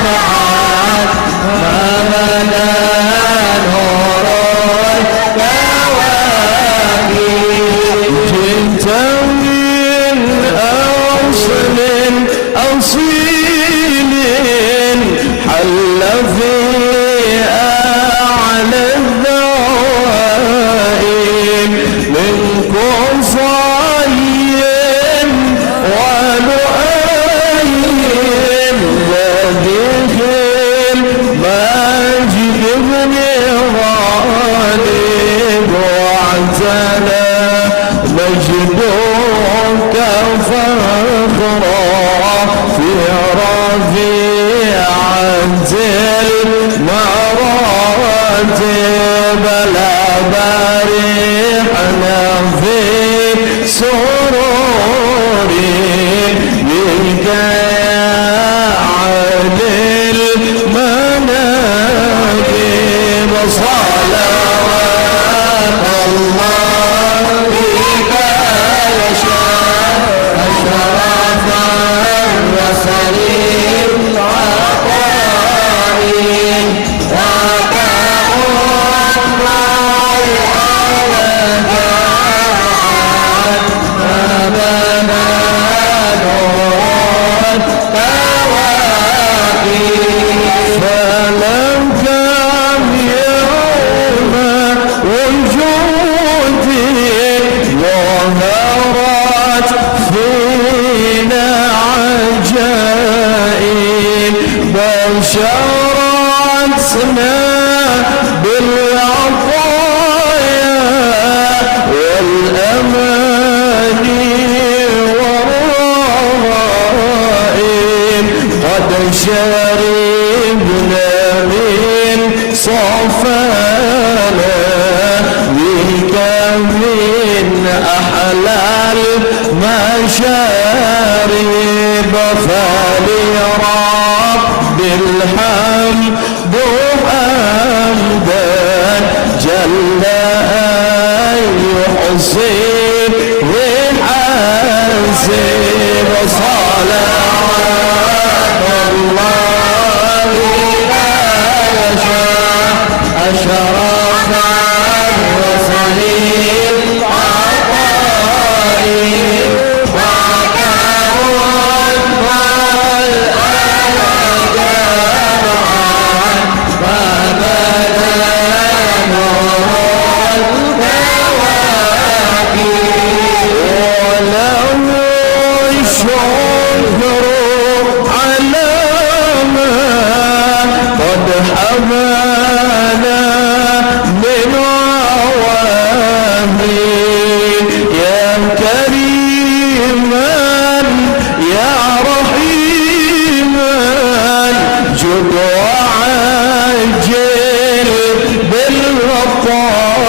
معا فبدا نور الكواكب جئت من أصل أصيل حل في أعلى الذوائم من قصي ولؤي ذبيح المجد بن غالب واعتنى مجدك فخرا في رفيعة المراتب لا بريحنا في سروري بك يا عادل المناقب صلوات الله بك يشاء أشرف المرسلين الطاهرين وكأم الأرض فبدا نور الكواكب فلم كم يوم وجودي ظهرت فينا عجائب بشرتنا بالعطايا والأماني والرغائب قد شربنا من صفانا بك من أحلى المشارب فلرب الحمد حمدا جل أن يحصي ويحاسب صلوات الله لا يشاء أشرف المرسلين الطاهرين وكأم الأرض معا فبدا نور الكواكب وله الشكر على ما قد حمانا من عوامل يا كريما يا رحيما جد وعجل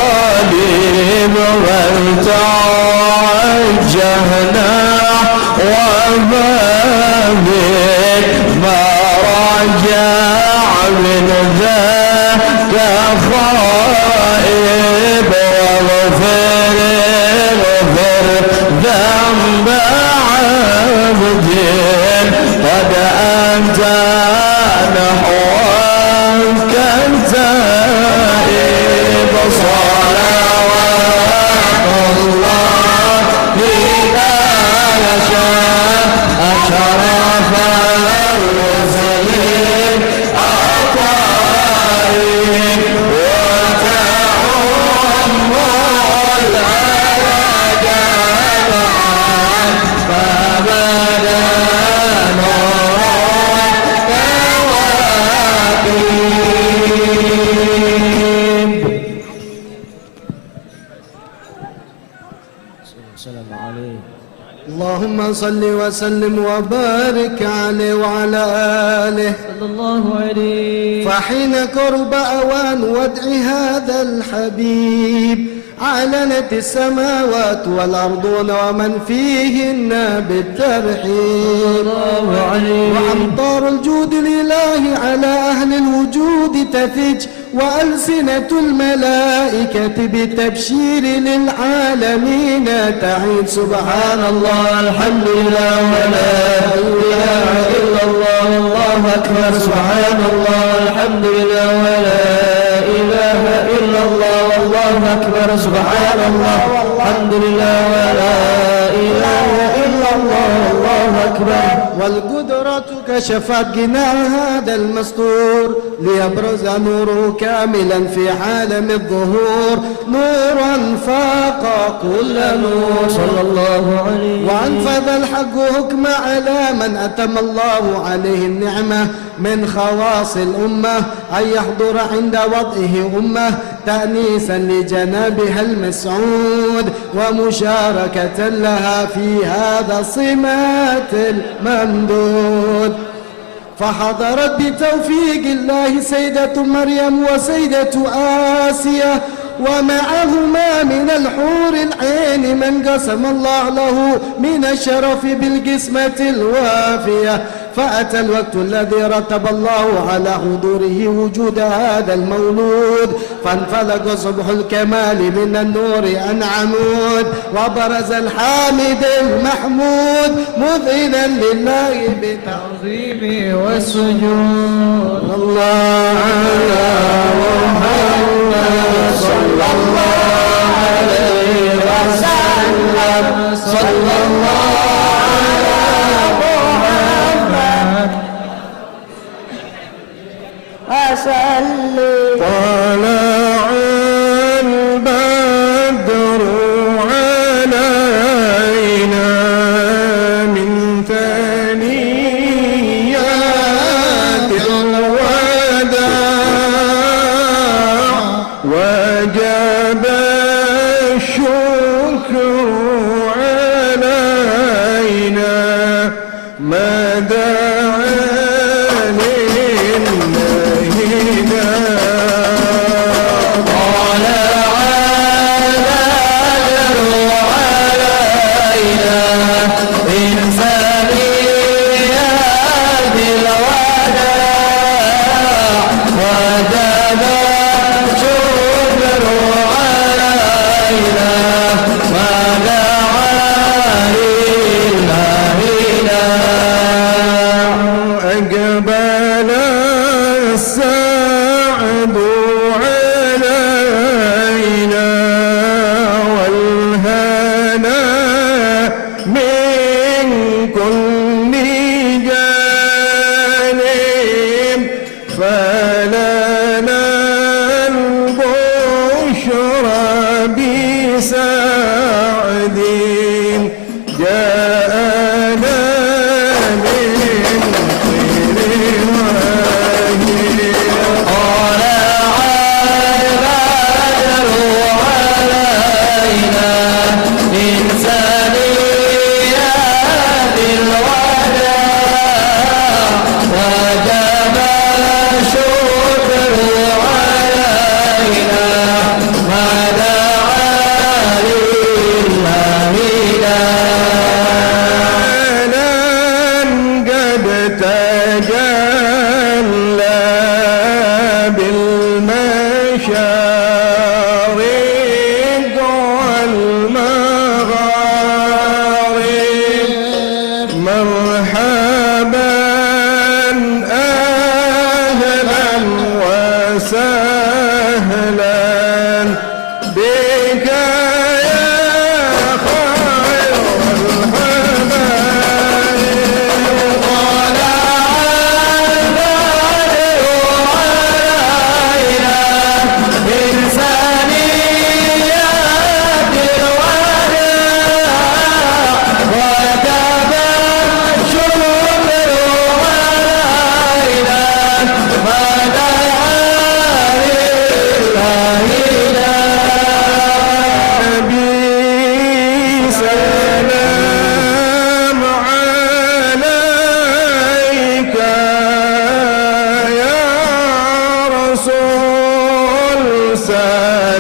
بالمطالب وتوجهنا وبابك ما رجع من ذاك خائب واغفر ذنب عبد قد أتى نحوك تائب صلوات الله بك يشاء أشرف المرسلين الطاهرين وكأم الأرض معا فبدا نور الكواكب السلام عليكم اللهم صل وسلم وبارك عليه وعلى آله صلى الله عليه فحين قرب أوان ودع هذا الحبيب علنت السماوات والأرضون ومن فيهن بالترحيب وأمطار الجود الإلهي على أهل الوجود تفج وألسنة الملائكة بالتبشير للعالمين تعيد سبحان الله الحمد لله ولا إله إلا الله والله أكبر سبحان الله الحمد لله ولا إله إلا الله والله أكبر سبحان الله الحمد لله ولا إله إلا الله والله أكبر. والقدرة كشفت جناح هذا المستور ليبرز نوره كاملا في عالم الظهور نورا فاق كل نور صلى الله عليه وأنفذ الحق حكم على من أتم الله عليه النعمة من خواص الأمة أن يحضر عند وضعه أمة تأنيسا لجنابها المسعود ومشاركة لها في هذا الصمات الممدود. فحضرت بتوفيق الله سيدة مريم وسيدة آسيا ومعهما من الحور العين من قسم الله له من الشرف بالقسمة الوافية. فأتى الوقت الذي رتب الله على حضوره وجود هذا المولود فانفلق صبح الكمال من النور عمود وبرز الحامد المحمود مذعنا لله بالتعظيم والسجود. الله على محمد صلى الله عليه وسلم صلى الله طلع البدر علينا من ثنيات الوداع وجب الشكر علينا ما دعا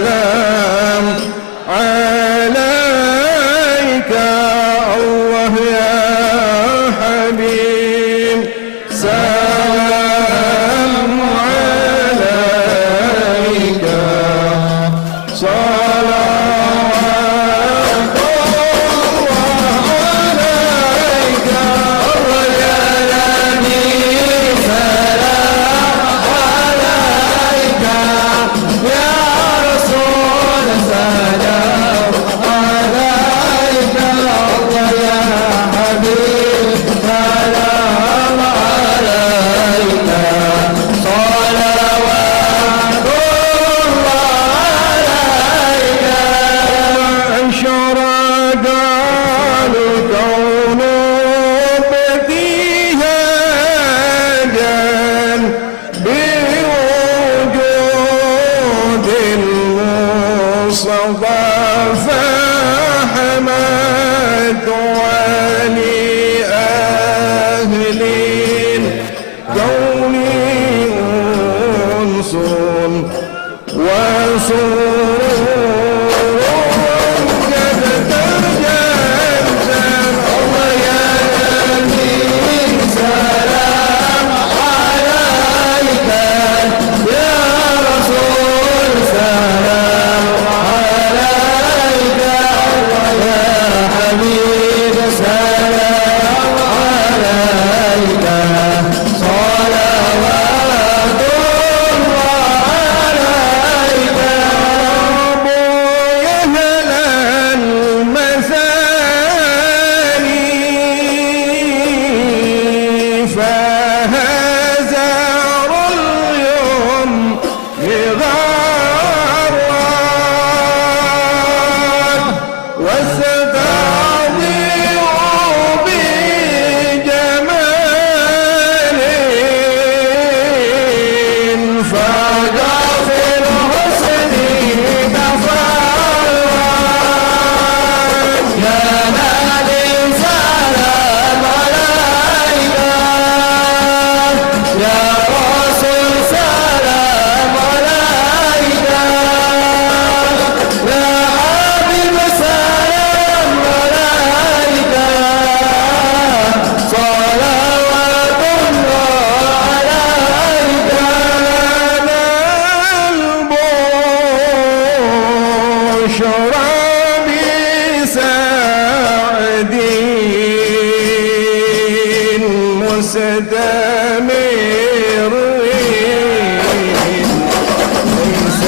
سلام عليك المصطفى فحمد ولأهل الكون أنس وسرور قد تجدد الله يا نبي سلام عليك يا رسول سلام عليك يا حبيب سلام عليك صلوات الله عليك أبو يهل المثاني فهزر اليوم بغرات واستضيع بجمال فقف الحسن تفرد يا نبي سلام عليك يا رسول سلام عليك يا حبيب سلام عليك صلوات الله عليك البشرى بسعد مستمر ليس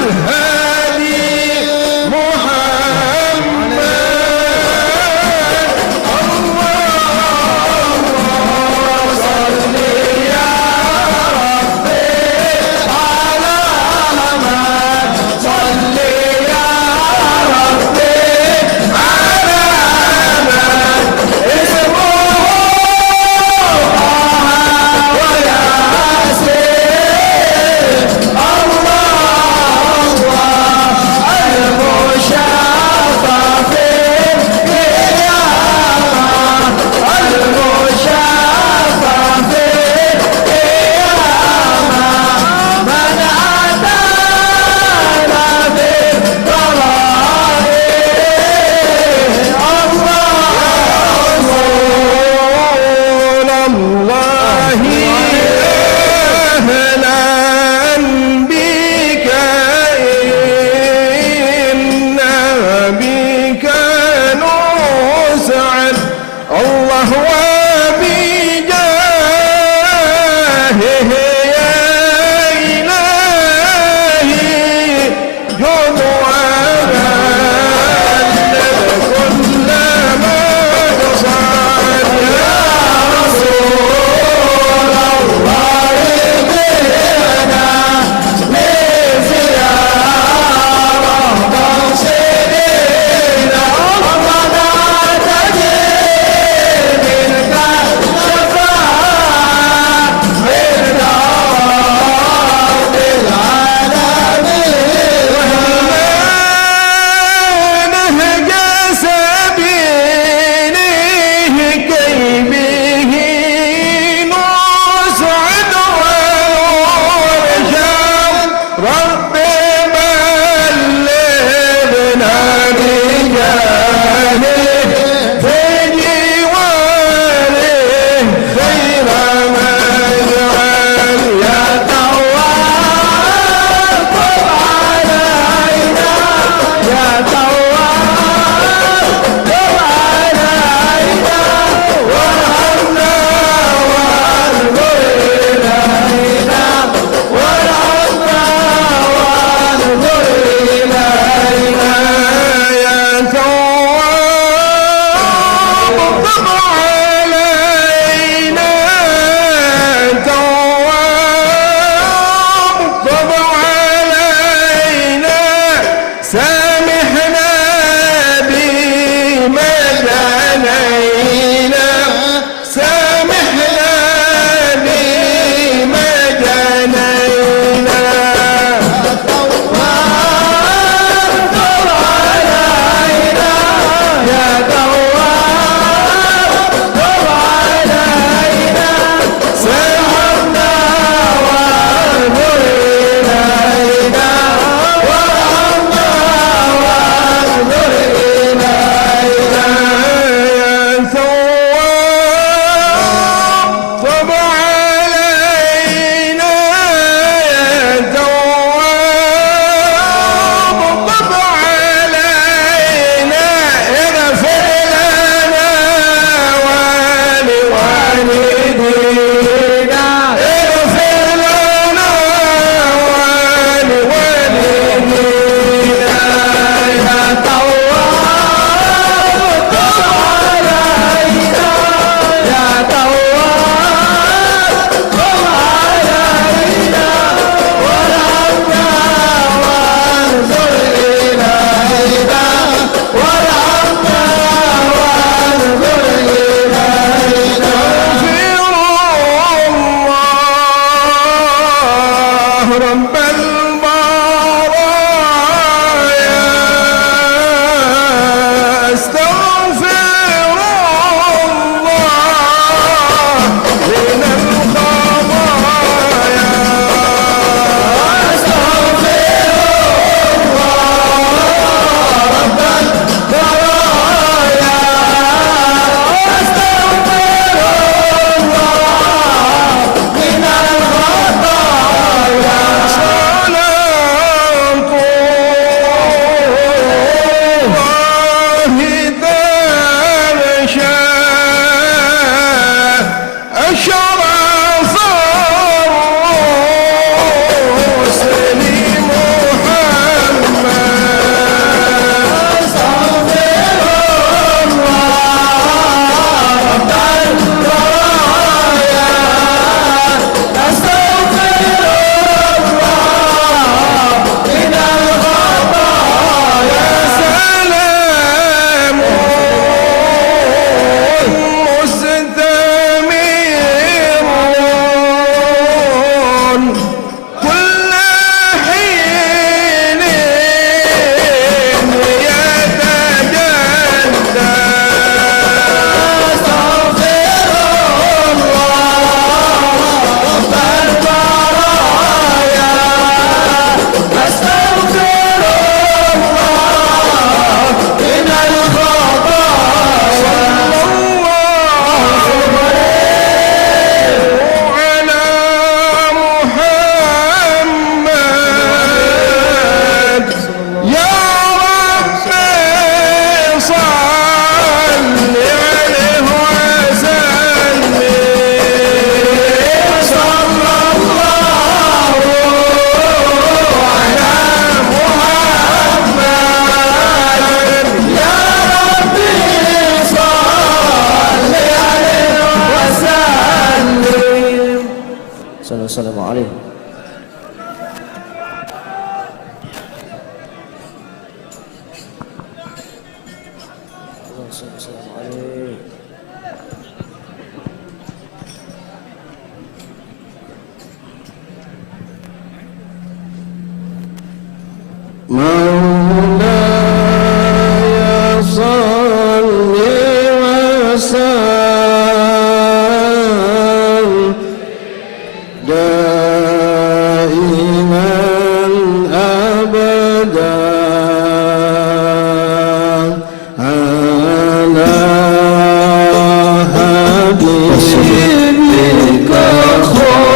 الهادي محمد عليه. مولاي صل وسلم دائما أبدا على حبيبك صل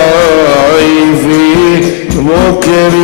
للضعيف مكرم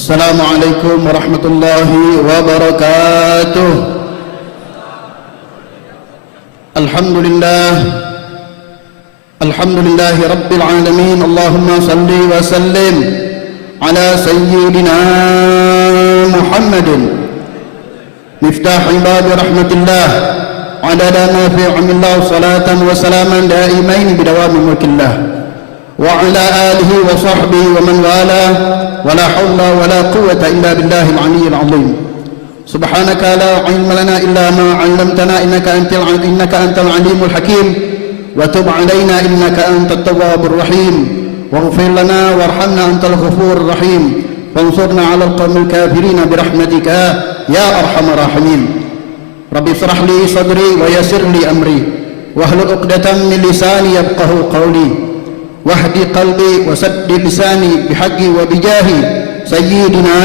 Assalamualaikum warahmatullahi wabarakatuh. Alhamdulillahi rabbil alamin. Allahumma salli wa sallim ala sayyidina Muhammadin miftah ibadi rahmatillah adada ma fi ilmillah salatan wa salaman daimain bidawami mulkillah wa ala alihi wa sahbihi wa man wala ولا حول ولا قوة إلا بالله العلي العظيم. سبحانك لا علم لنا إلا ما علمتنا إنك أنت العليم الحكيم. وتب علينا إنك أنت التواب الرحيم. واغفر لنا وارحمنا أنت الغفور الرحيم. فانصرنا على القوم الكافرين برحمتك يا أرحم الراحمين. ربي اشرح لي صدري ويسر لي أمري واحلل عقدة من لساني يفقهوا قولي واهدي قلبي وسد لساني بحقي وبجاهي سيدنا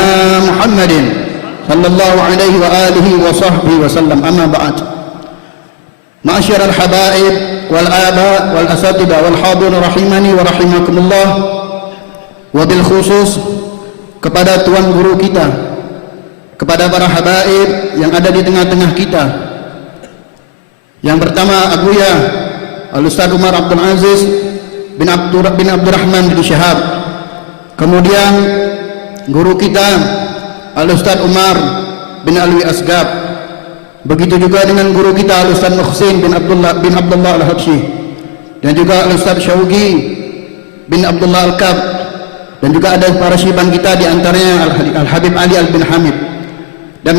محمد صلى الله عليه وآله وصحبه وسلم. أما بعد، معاشر الحبائب والآباء والأساتذة والحاضرين rahimani wa rahimakumullah, wabil khusus kepada tuan guru kita, kepada para habaib yang ada di tengah-tengah kita. Yang pertama Abuya Al-Ustaz Umar Abdul Aziz bin Abdurrahman bin Syahab. Kemudian guru kita Al-Ustaz Umar bin Alwi Asgab. Begitu juga dengan guru kita Al-Ustaz Muhsin bin Abdullah Al-Habsyi, dan juga Al-Ustaz Syaugi bin Abdullah Al-Kab, dan juga ada para syibang kita di antaranya Al-Habib Ali Al-Bin Hamid, dan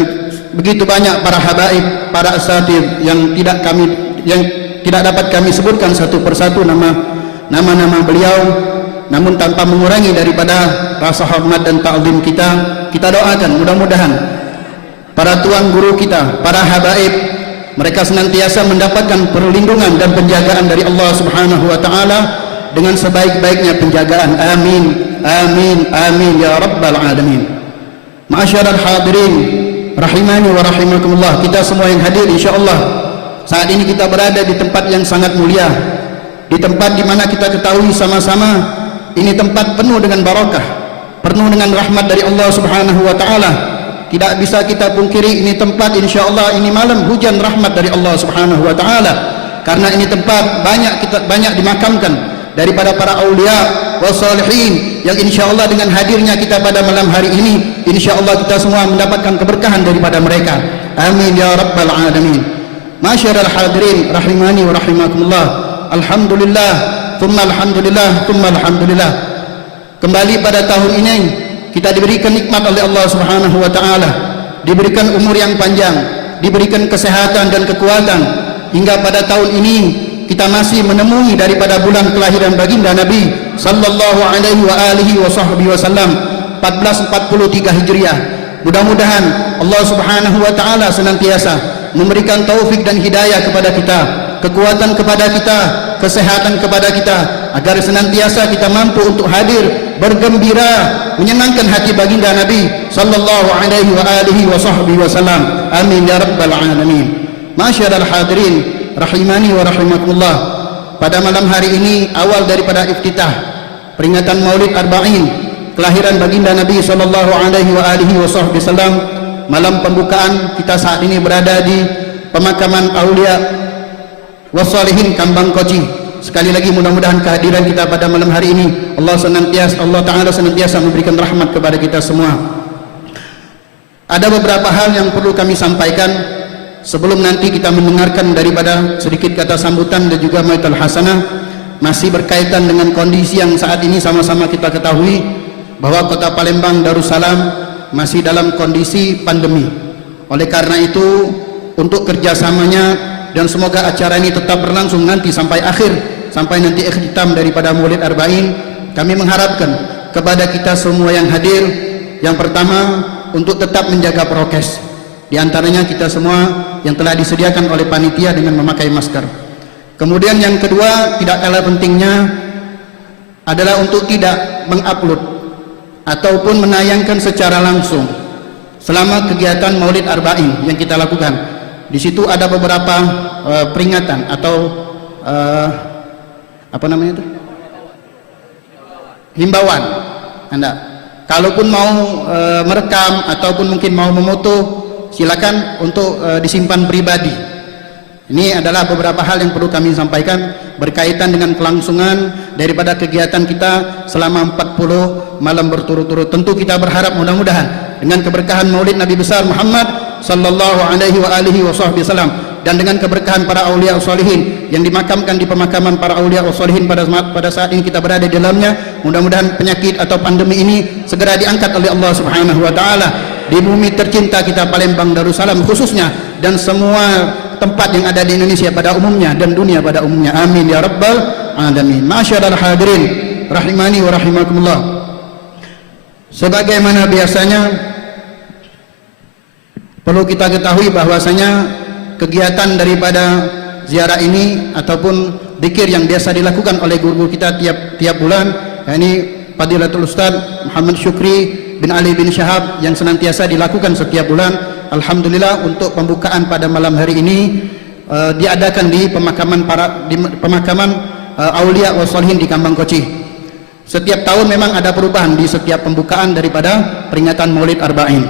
begitu banyak para habaib, para asatid yang tidak dapat kami sebutkan satu persatu nama-nama beliau, namun tanpa mengurangi daripada rasa hormat dan ta'zim kita. Kita doakan mudah-mudahan para tuan guru kita, para habaib, mereka senantiasa mendapatkan perlindungan dan penjagaan dari Allah Subhanahu wa taala dengan sebaik-baiknya penjagaan. Amin, amin, amin ya rabbal alamin. Ma'asyiral hadirin rahimani wa rahimakumullah, kita semua yang hadir insyaallah saat ini kita berada di tempat yang sangat mulia, di tempat di mana kita ketahui sama-sama ini tempat penuh dengan barakah, penuh dengan rahmat dari Allah Subhanahu wa taala. Tidak bisa kita pungkiri ini tempat insyaallah ini malam hujan rahmat dari Allah Subhanahu wa taala, karena ini tempat banyak dimakamkan daripada para aulia wassalihin yang insyaallah dengan hadirnya kita pada malam hari ini insyaallah kita semua mendapatkan keberkahan daripada mereka. Amin ya rabbal alamin. Masyarul hadirin rahimani wa rahimakumullah. Alhamdulillah, thumma alhamdulillah, thumma alhamdulillah. Kembali pada tahun ini kita diberikan nikmat oleh Allah Subhanahu wa taala, diberikan umur yang panjang, diberikan kesehatan dan kekuatan, hingga pada tahun ini kita masih menemui daripada bulan kelahiran baginda Nabi sallallahu alaihi wa alihi wa sahbihi wasallam 1443 Hijriah. Mudah-mudahan Allah Subhanahu wa taala senantiasa memberikan taufik dan hidayah kepada kita, kekuatan kepada kita, kesehatan kepada kita, agar senantiasa kita mampu untuk hadir bergembira menyenangkan hati baginda Nabi sallallahu alaihi wa alihi wa sahbihi wasallam. Amin ya rabbal alamin. Masyarul hadirin rahimani wa rahimakumullah. Pada malam hari ini awal daripada iftitah peringatan Maulid Arba'in kelahiran baginda Nabi sallallahu alaihi wa alihi wasallam. Malam pembukaan kita saat ini berada di pemakaman Aulia Wassalihin Kambang Koci. Sekali lagi mudah-mudahan kehadiran kita pada malam hari ini Allah Ta'ala senantiasa memberikan rahmat kepada kita semua. Ada beberapa hal yang perlu kami sampaikan sebelum nanti kita mendengarkan daripada sedikit kata sambutan dan juga mau'izatul hasanah, masih berkaitan dengan kondisi yang saat ini sama-sama kita ketahui bahwa kota Palembang Darussalam masih dalam kondisi pandemi. Oleh karena itu untuk kerjasamanya dan semoga acara ini tetap berlangsung nanti sampai akhir, sampai nanti ikhtitam daripada Maulid Arba'in, kami mengharapkan kepada kita semua yang hadir, yang pertama untuk tetap menjaga prokes, di antaranya kita semua yang telah disediakan oleh panitia dengan memakai masker. Kemudian yang kedua tidak kalah pentingnya adalah untuk tidak mengupload ataupun menayangkan secara langsung selama kegiatan Maulid Arba'in yang kita lakukan. Di situ ada beberapa peringatan atau apa namanya itu? Himbauan. Anda kalaupun mau merekam ataupun mungkin mau memoto, silakan untuk disimpan pribadi. Ini adalah beberapa hal yang perlu kami sampaikan berkaitan dengan kelangsungan daripada kegiatan kita selama 40 malam berturut-turut. Tentu kita berharap mudah-mudahan dengan keberkahan Maulid Nabi besar Muhammad sallallahu alaihi wa alihi wasallam dan dengan keberkahan para aulia sholihin yang dimakamkan di pemakaman para aulia sholihin pada saat ini kita berada di dalamnya, mudah-mudahan penyakit atau pandemi ini segera diangkat oleh Allah Subhanahu wa taala di bumi tercinta kita Palembang Darussalam khususnya, dan semua tempat yang ada di Indonesia pada umumnya dan dunia pada umumnya. Amin ya rabbal alamin. Masyarul hadirin rahimani wa rahimakumullah. Sebagaimana biasanya perlu kita ketahui bahwasanya kegiatan daripada ziarah ini ataupun zikir yang biasa dilakukan oleh guru kita tiap bulan, yakni Fadilatul Ustaz Muhammad Syukri bin Ali bin Syahab yang senantiasa dilakukan setiap bulan. Alhamdulillah untuk pembukaan pada malam hari ini diadakan di pemakaman Aulia Wassalihin di Kambang Koci. Setiap tahun memang ada perubahan di setiap pembukaan daripada peringatan Maulid Arba'in.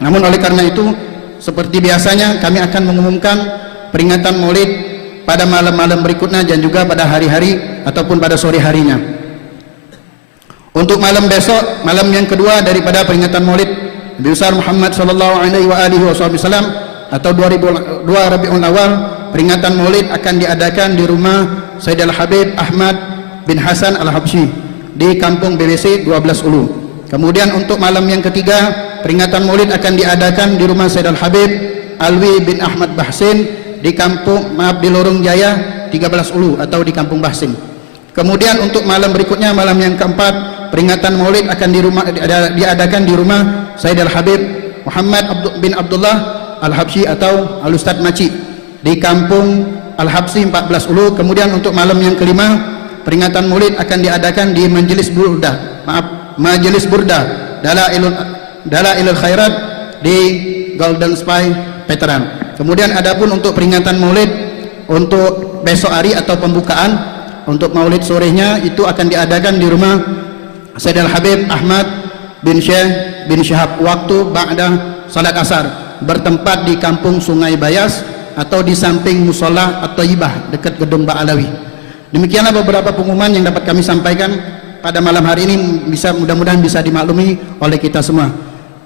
Namun oleh karena itu seperti biasanya kami akan mengumumkan peringatan Maulid pada malam-malam berikutnya dan juga pada hari-hari ataupun pada sore harinya. Untuk malam besok, malam yang kedua daripada peringatan Maulid Nabi besar Muhammad sallallahu alaihi wa alihi wasallam atau 2 Rabiul Awal, peringatan Maulid akan diadakan di rumah Sayyidil Habib Ahmad bin Hasan Al-Habsyi di Kampung BBC 12 Ulu. Kemudian untuk malam yang ketiga, peringatan Maulid akan diadakan di rumah Sayyidil Habib Alwi bin Ahmad Bahsin di di Lorong Jaya 13 Ulu atau di Kampung Bahsin. Kemudian untuk malam berikutnya, malam yang keempat, peringatan Maulid akan diadakan di rumah Sayyidil Habib Muhammad bin Abdullah Al-Habsyi atau Al-Ustadz Maci di Kampung Al-Habsyi 14 Ulu. Kemudian untuk malam yang kelima, peringatan Maulid akan diadakan di Majelis Burda Dalailul Khairat di Golden Spy Veteran. Kemudian adapun untuk peringatan Maulid untuk besok hari atau pembukaan untuk Maulid sorenya itu akan diadakan di rumah Sayyidil Habib Ahmad bin Syekh bin Syihab waktu ba'da salat asar, bertempat di Kampung Sungai Bayas atau di samping Musola At-Thayyibah dekat Gedung Ba'alawi. Demikianlah beberapa pengumuman yang dapat kami sampaikan pada malam hari ini, mudah-mudahan bisa dimaklumi oleh kita semua.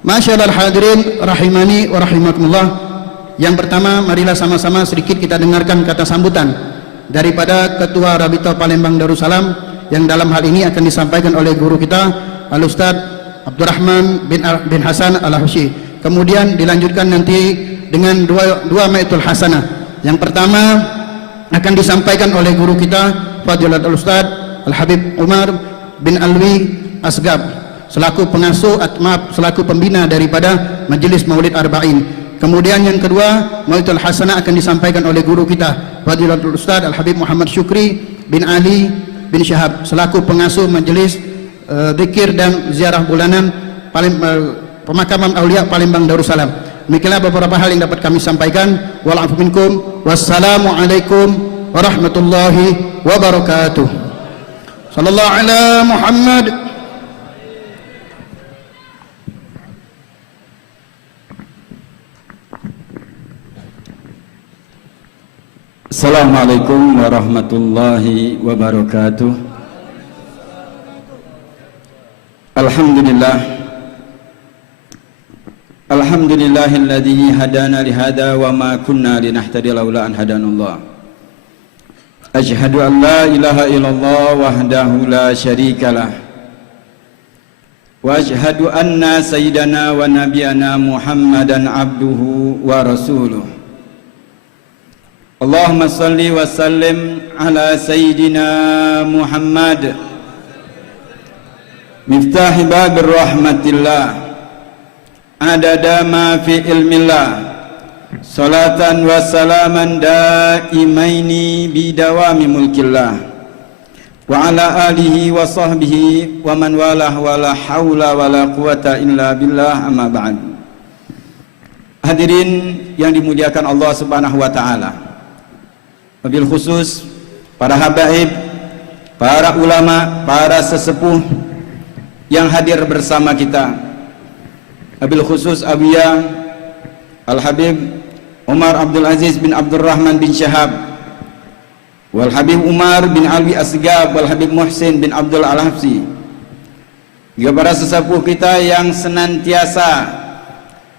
Masyaallah hadirin rahimani wa rahimakumullah. Yang pertama, marilah sama-sama sedikit kita dengarkan kata sambutan daripada Ketua Rabita Palembang Darussalam yang dalam hal ini akan disampaikan oleh guru kita Al-Ustadz Abdurrahman bin Hasan Al-Habsyi. Kemudian dilanjutkan nanti dengan dua Maitul Hasanah. Yang pertama akan disampaikan oleh guru kita Fadilatul Ustadz Al-Habib Umar bin Alwi Asgab selaku pengasuh selaku pembina daripada Majelis Maulid Arba'in. Kemudian yang kedua, Maitul Hasanah akan disampaikan oleh guru kita Fadilatul Ustadz Al-Habib Muhammad Syukri bin Ali bin Syihab selaku pengasuh Majelis Zikir dan Ziarah Bulanan Pemakaman Aulia Palembang Darussalam. Demikianlah beberapa hal yang dapat kami sampaikan. Wal afu minkum. Wassalamualaikum warahmatullahi wabarakatuh. Sallallahu ala Muhammad. Assalamualaikum warahmatullahi wabarakatuh. Alhamdulillahilladzi hadana lihada wa ma kunna linahtadiya laula an hadanallah. Asyhadu an la ilaha illallah wahdahu la syarikalah. Wa asyhadu anna sayyidana wa nabiyana Muhammadan abduhu wa rasuluh. Allahumma salli wa sallim ala sayyidina Muhammad miftahi babir rahmatillah adada ma fi ilmillah salatan wa salaman daimaini bidawami mulkillah wa ala alihi wa sahbihi wa man walah wa la hawla wa la quwata illa billah amma ba'd. Hadirin yang dimuliakan Allah Subhanahu wa taala, wabil khusus para habaib, para ulama, para sesepuh yang hadir bersama kita, wabil khusus Abuya Al-Habib Umar Abdul Aziz bin Abdurrahman bin Syihab, wal Habib Umar bin Alwi Asgab, wal Habib Muhsin bin Abdul Al-Habsyi, juga para sesepuh kita yang senantiasa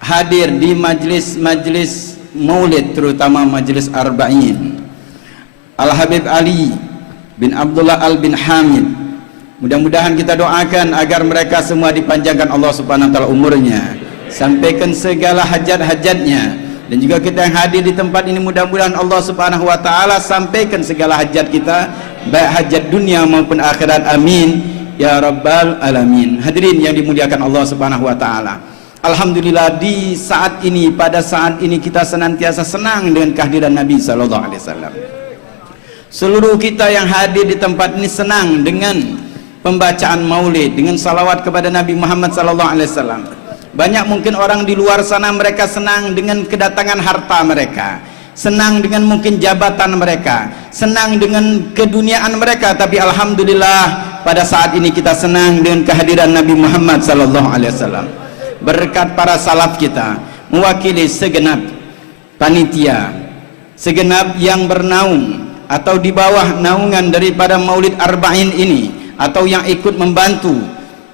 hadir di majlis-majlis maulid, terutama majlis Arba'in, Al-Habib Ali bin Abdullah Al bin Hamid. Mudah-mudahan kita doakan agar mereka semua dipanjangkan Allah Subhanahu wa taala umurnya, sampaikan segala hajat-hajatnya, dan juga kita yang hadir di tempat ini mudah-mudahan Allah Subhanahu wa taala sampaikan segala hajat kita, baik hajat dunia maupun akhirat. Amin ya rabbal alamin. Hadirin yang dimuliakan Allah Subhanahu wa taala, alhamdulillah di saat ini, pada saat ini kita senantiasa senang dengan kehadiran Nabi sallallahu alaihi wasallam. Seluruh kita yang hadir di tempat ini senang dengan pembacaan maulid, dengan salawat kepada Nabi Muhammad sallallahu alaihi wasallam. Banyak mungkin orang di luar sana mereka senang dengan kedatangan harta mereka, senang dengan mungkin jabatan mereka, senang dengan keduniaan mereka, tapi alhamdulillah pada saat ini kita senang dengan kehadiran Nabi Muhammad sallallahu alaihi wasallam. Berkat para salaf kita, mewakili segenap panitia, segenap yang bernaung atau di bawah naungan daripada Maulid Arba'in ini, atau yang ikut membantu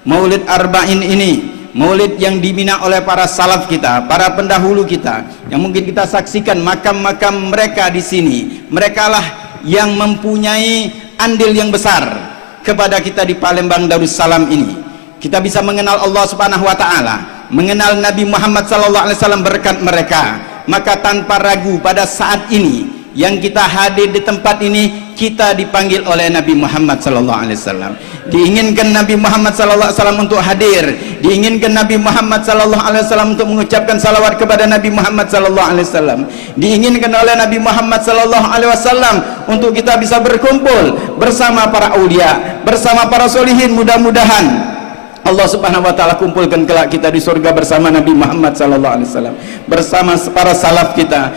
Maulid Arba'in ini, maulid yang dibina oleh para salaf kita, para pendahulu kita, yang mungkin kita saksikan makam-makam mereka di sini. Merekalah yang mempunyai andil yang besar kepada kita di Palembang Darussalam ini. Kita bisa mengenal Allah Subhanahu wa taala, mengenal Nabi Muhammad sallallahu alaihi wasallam berkat mereka. Maka tanpa ragu pada saat ini yang kita hadir di tempat ini, kita dipanggil oleh Nabi Muhammad sallallahu alaihi wasallam. Diinginkan Nabi Muhammad sallallahu alaihi wasallam untuk hadir, diinginkan Nabi Muhammad sallallahu alaihi wasallam untuk mengucapkan salawat kepada Nabi Muhammad sallallahu alaihi wasallam. Diinginkan oleh Nabi Muhammad sallallahu alaihi wasallam untuk kita bisa berkumpul bersama para aulia, bersama para solihin. Mudah-mudahan Allah Subhanahu wa taala kumpulkan kelak kita di surga bersama Nabi Muhammad sallallahu alaihi wasallam, bersama para salaf kita.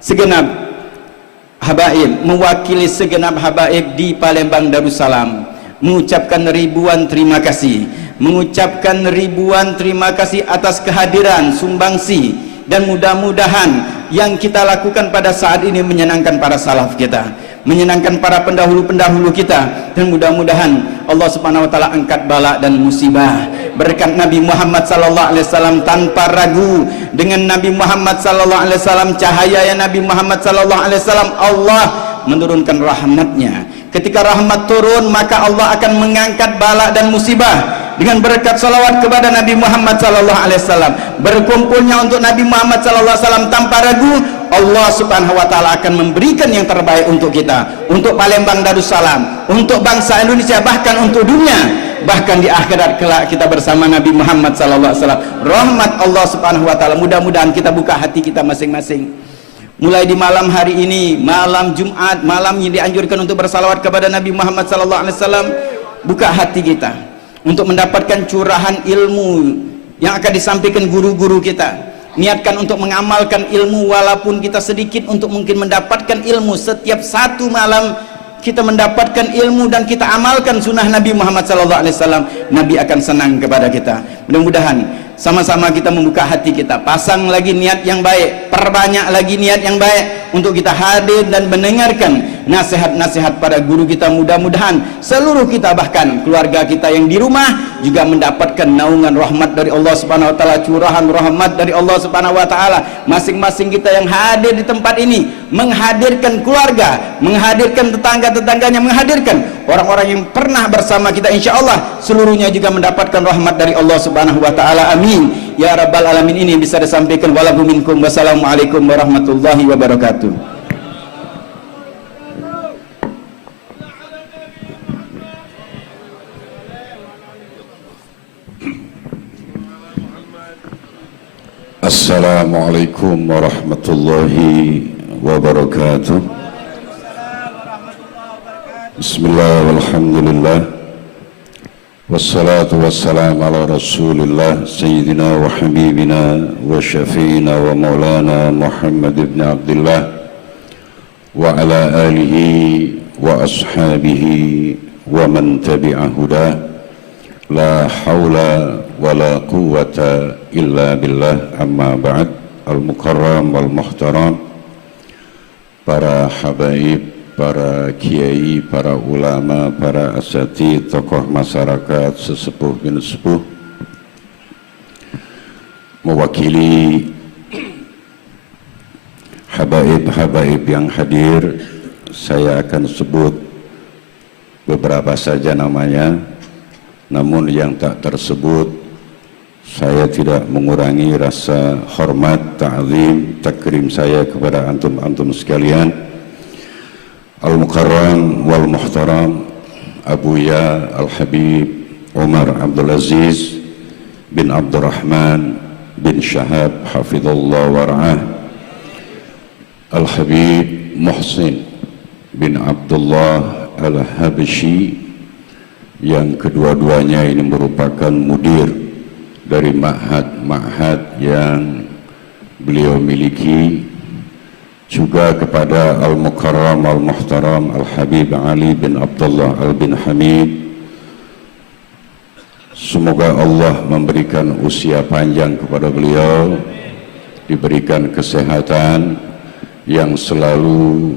Segenap habaib, mewakili segenap habaib di Palembang Darussalam, mengucapkan ribuan terima kasih, mengucapkan ribuan terima kasih atas kehadiran, sumbangsi, dan mudah-mudahan yang kita lakukan pada saat ini menyenangkan para salaf kita, menyenangkan para pendahulu-pendahulu kita, dan mudah-mudahan Allah Subhanahu wa taala angkat bala dan musibah berkat Nabi Muhammad sallallahu alaihi wasallam. Tanpa ragu, dengan Nabi Muhammad sallallahu alaihi wasallam, cahaya ya Nabi Muhammad sallallahu alaihi wasallam, Allah menurunkan rahmatnya. Ketika rahmat turun, maka Allah akan mengangkat bala dan musibah. Dengan berkat salawat kepada Nabi Muhammad sallallahu alaihi wasallam, berkumpulnya untuk Nabi Muhammad sallallahu alaihi wasallam, tanpa ragu Allah Subhanahu wa taala akan memberikan yang terbaik untuk kita, untuk Palembang Darussalam, untuk bangsa Indonesia, bahkan untuk dunia. Bahkan di akhirat kelak kita bersama Nabi Muhammad sallallahu alaihi wasallam. Rahmat Allah Subhanahu wa taala, mudah-mudahan kita buka hati kita masing-masing. Mulai di malam hari ini, malam Jumat, malam yang dianjurkan untuk bersalawat kepada Nabi Muhammad sallallahu alaihi wasallam, buka hati kita untuk mendapatkan curahan ilmu yang akan disampaikan guru-guru kita. Niatkan untuk mengamalkan ilmu walaupun kita sedikit, untuk mungkin mendapatkan ilmu. Setiap satu malam kita mendapatkan ilmu dan kita amalkan sunnah Nabi Muhammad SAW, Nabi akan senang kepada kita. Mudah-mudahan sama-sama kita membuka hati kita, pasang lagi niat yang baik, perbanyak lagi niat yang baik untuk kita hadir dan mendengarkan nasihat-nasihat para guru kita. Mudah-mudahan seluruh kita, bahkan keluarga kita yang di rumah, juga mendapatkan naungan rahmat dari Allah Subhanahu wa taala, curahan rahmat dari Allah Subhanahu wa taala. Masing-masing kita yang hadir di tempat ini menghadirkan keluarga, menghadirkan tetangga-tetangganya, menghadirkan orang-orang yang pernah bersama kita. Insyaallah seluruhnya juga mendapatkan rahmat dari Allah Subhanahu wa taala. Amin ya rabbal alamin. Ini bisa disampaikan. Walahu minkum. Wassalamualaikum warahmatullahi wabarakatuh. Assalamualaikum warahmatullahi wabarakatuh. Bismillah walhamdulillah, wassalatu wassalamu ala rasulillah sayyidina wa habibina wa syafi'ina wa maulana Muhammad ibn Abdullah wa ala alihi wa ashabihi wa man tabi'a hudah. La hawla wa la quwwata illa billah. Amma ba'd. Al-mukarram wal-muhtaram, para habaib, para kiai, para ulama, para asatidz, tokoh masyarakat, sesepuh bin sepuh, mewakili habaib-habaib yang hadir, saya akan sebut beberapa saja namanya. Namun yang tak tersebut, saya tidak mengurangi rasa hormat, ta'zim, takrim saya kepada antum-antum sekalian. Al-Mukarram wal-Muhtaram Abuya Al-Habib Umar Abdul Aziz bin Abdurrahman bin Syahab Hafidhullah wara'ah, Al-Habib Muhsin bin Abdullah Al-Habshi, yang kedua-duanya ini merupakan mudir dari ma'had yang beliau miliki. Juga kepada Al-Mukarram Al-Muhtaram Al-Habib Ali bin Abdullah Al-bin Hamid, semoga Allah memberikan usia panjang kepada beliau, diberikan kesehatan yang selalu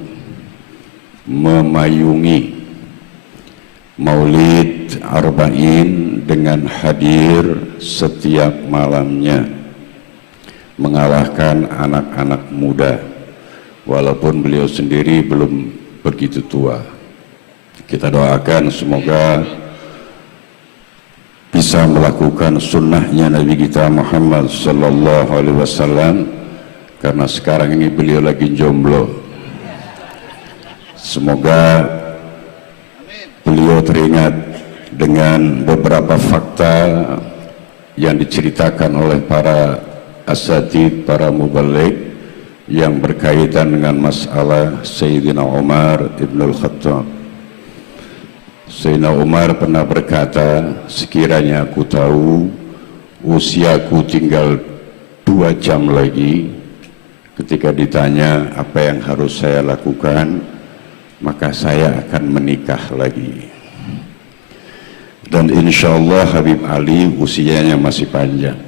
memayungi maulid Maulid Arba'in dengan hadir setiap malamnya, mengalahkan anak-anak muda, walaupun beliau sendiri belum begitu tua. Kita doakan semoga bisa melakukan sunnahnya Nabi kita Muhammad sallallahu alaihi wasallam, karena sekarang ini beliau lagi jomblo. Semoga beliau teringat dengan beberapa fakta yang diceritakan oleh para asatid, para mubaligh yang berkaitan dengan masalah Sayyidina Umar Ibnul Khattab. Sayyidina Umar pernah berkata, sekiranya aku tahu usiaku tinggal 2 jam lagi, ketika ditanya apa yang harus saya lakukan, maka saya akan menikah lagi. Dan insya Allah Habib Ali usianya masih panjang,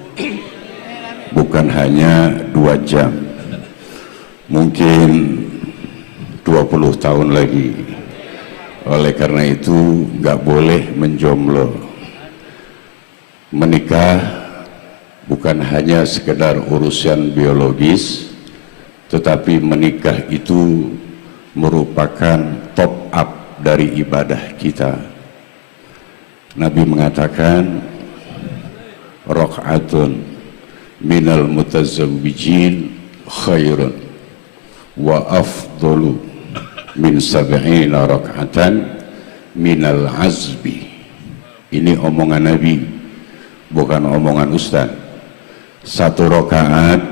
bukan hanya 2 jam, mungkin 20 tahun lagi. Oleh karena itu nggak boleh menjomblo. Menikah bukan hanya sekedar urusan biologis, tetapi menikah itu merupakan top up dari ibadah kita. Nabi mengatakan, rakaatun minal mutazawwijin khairun wa afdalu min 70 rakaatan minal azbi. Ini omongan Nabi, bukan omongan ustaz. 1 rakaat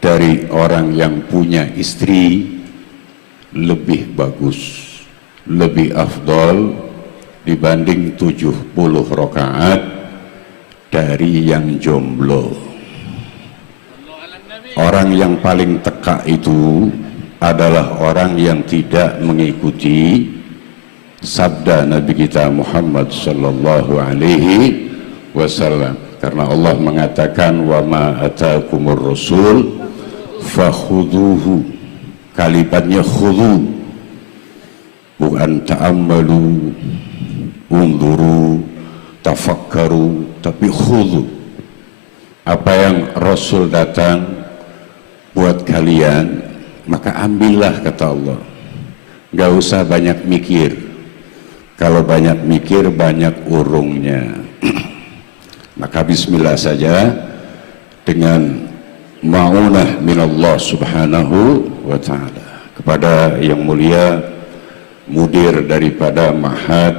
dari orang yang punya istri lebih bagus, lebih afdol dibanding 70 rakaat dari yang jomblo. Orang yang paling teka itu adalah orang yang tidak mengikuti sabda Nabi kita Muhammad sallallahu alaihi wasallam, karena Allah mengatakan wa ma atakumur rasul fakhuduhu. Kalimatnya khudhu, bukan ta'ammalu, unduru, tafakkaru, tapi khudhu. Apa yang Rasul datang buat kalian, maka ambillah, kata Allah. Gak usah banyak mikir. Kalau banyak mikir, banyak urungnya. Maka bismillah saja dengan ma'unah minallah subhanahu wa ta'ala. Kepada yang mulia mudir daripada ma'had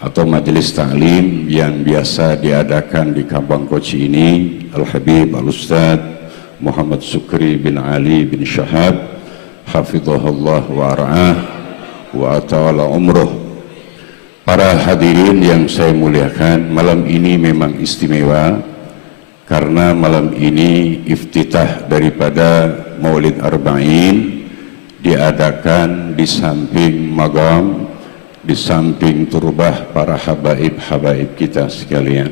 atau majelis ta'lim yang biasa diadakan di Kampung Koci ini, Al-Habib Al-Ustadz Muhammad Sukri bin Ali bin Syahab, hafizahullah wa ra'ah wa ta'ala umruh. Para hadirin yang saya muliakan, malam ini memang istimewa karena malam ini iftitah daripada Maulid Arba'in diadakan di samping magam, di samping turbah para habaib-habaib kita sekalian,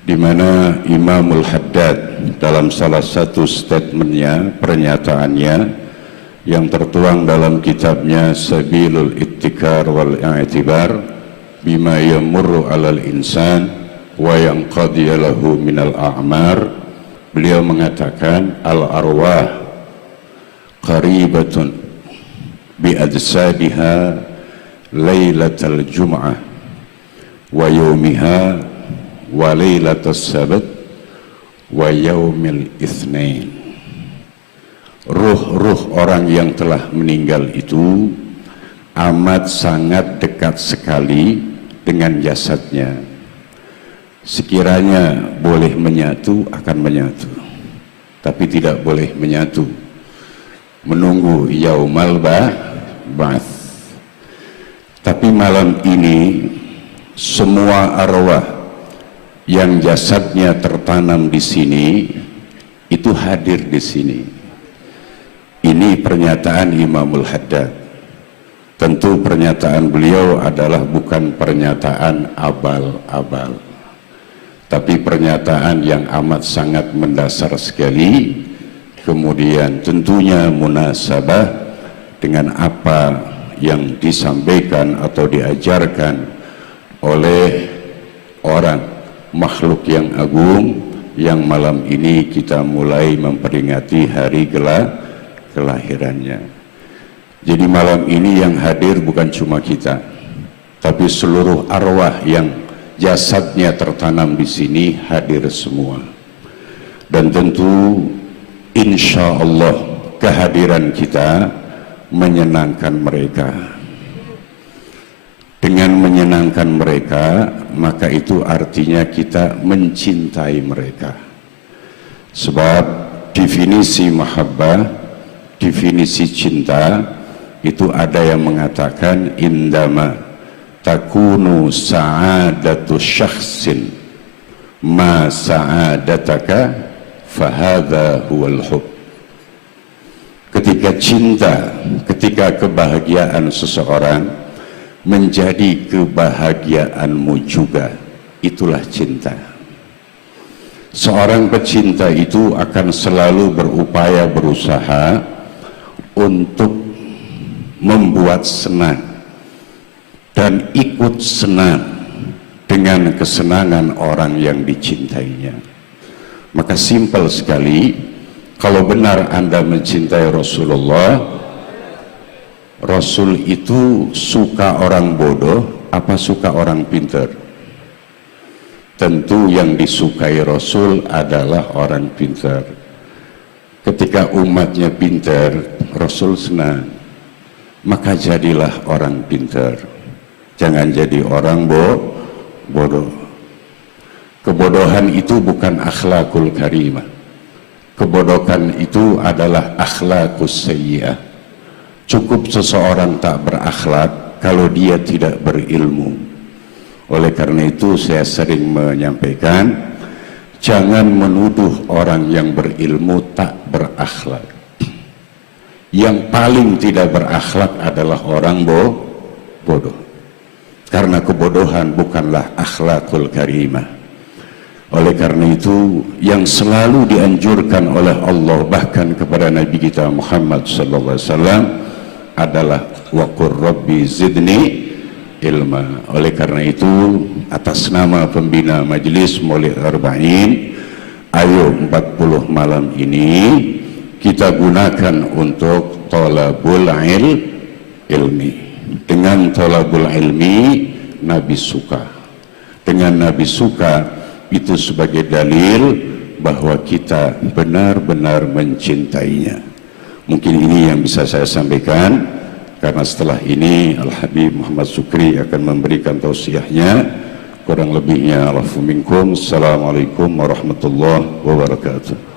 di mana Imamul Haddad dalam salah satu statementnya, pernyataannya yang tertuang dalam kitabnya Sabilul Ittikar wal I'tibar bima yamurru alal insan wa yanqadi lahu minal a'mar, beliau mengatakan al arwah qaribatun bi ajsadiha lailatal jum'ah wa yaumiha wa lailatas sabat wa yaumil itsnain. Ruh-ruh orang yang telah meninggal itu amat sangat dekat sekali dengan jasadnya. Sekiranya boleh menyatu, akan menyatu, tapi tidak boleh menyatu menunggu yaumal ba'ats. Tapi malam ini semua arwah yang jasadnya tertanam di sini itu hadir di sini. Ini pernyataan Imamul Haddad. Tentu pernyataan beliau adalah bukan pernyataan abal-abal, tapi pernyataan yang amat sangat mendasar sekali. Kemudian tentunya munasabah dengan apa yang disampaikan atau diajarkan oleh orang makhluk yang agung yang malam ini kita mulai memperingati hari kelahirannya. Jadi malam ini yang hadir bukan cuma kita, tapi seluruh arwah yang jasadnya tertanam di sini hadir semua. Dan tentu insya Allah kehadiran kita menyenangkan mereka. Dengan menyenangkan mereka, maka itu artinya kita mencintai mereka. Sebab definisi mahabbah, definisi cinta, itu ada yang mengatakan indama takunu sa'adatu syakhsin ma sa'adataka fahadha huwal hub. Ketika cinta, ketika kebahagiaan seseorang menjadi kebahagiaanmu juga, itulah cinta. Seorang pecinta itu akan selalu berupaya, berusaha untuk membuat senang dan ikut senang dengan kesenangan orang yang dicintainya. Maka simpel sekali, kalau benar Anda mencintai Rasulullah, Rasul itu suka orang bodoh apa suka orang pintar? Tentu yang disukai Rasul adalah orang pintar. Ketika umatnya pintar, Rasul senang. Maka jadilah orang pintar. Jangan jadi orang bodoh. Kebodohan itu bukan akhlakul karimah. Kebodohan itu adalah akhlakus sayyi'ah. Cukup seseorang tak berakhlak kalau dia tidak berilmu. Oleh karena itu saya sering menyampaikan, jangan menuduh orang yang berilmu tak berakhlak. Yang paling tidak berakhlak adalah orang bodoh. Karena kebodohan bukanlah akhlakul karimah. Oleh karena itu yang selalu dianjurkan oleh Allah bahkan kepada Nabi kita Muhammad sallallahu alaihi wasallam adalah waqur rabbi zidni ilma. Oleh karena itu atas nama pembina Majelis Maulid Arba'in, ayo 40 malam ini kita gunakan untuk thalabul ilmi. Dengan thalabul ilmi Nabi suka. Dengan Nabi suka itu sebagai dalil bahwa kita benar-benar mencintainya. Mungkin ini yang bisa saya sampaikan, karena setelah ini Al-Habib Muhammad Sukri akan memberikan tausiahnya. Kurang lebihnya alafu minkum. Assalamualaikum warahmatullahi wabarakatuh.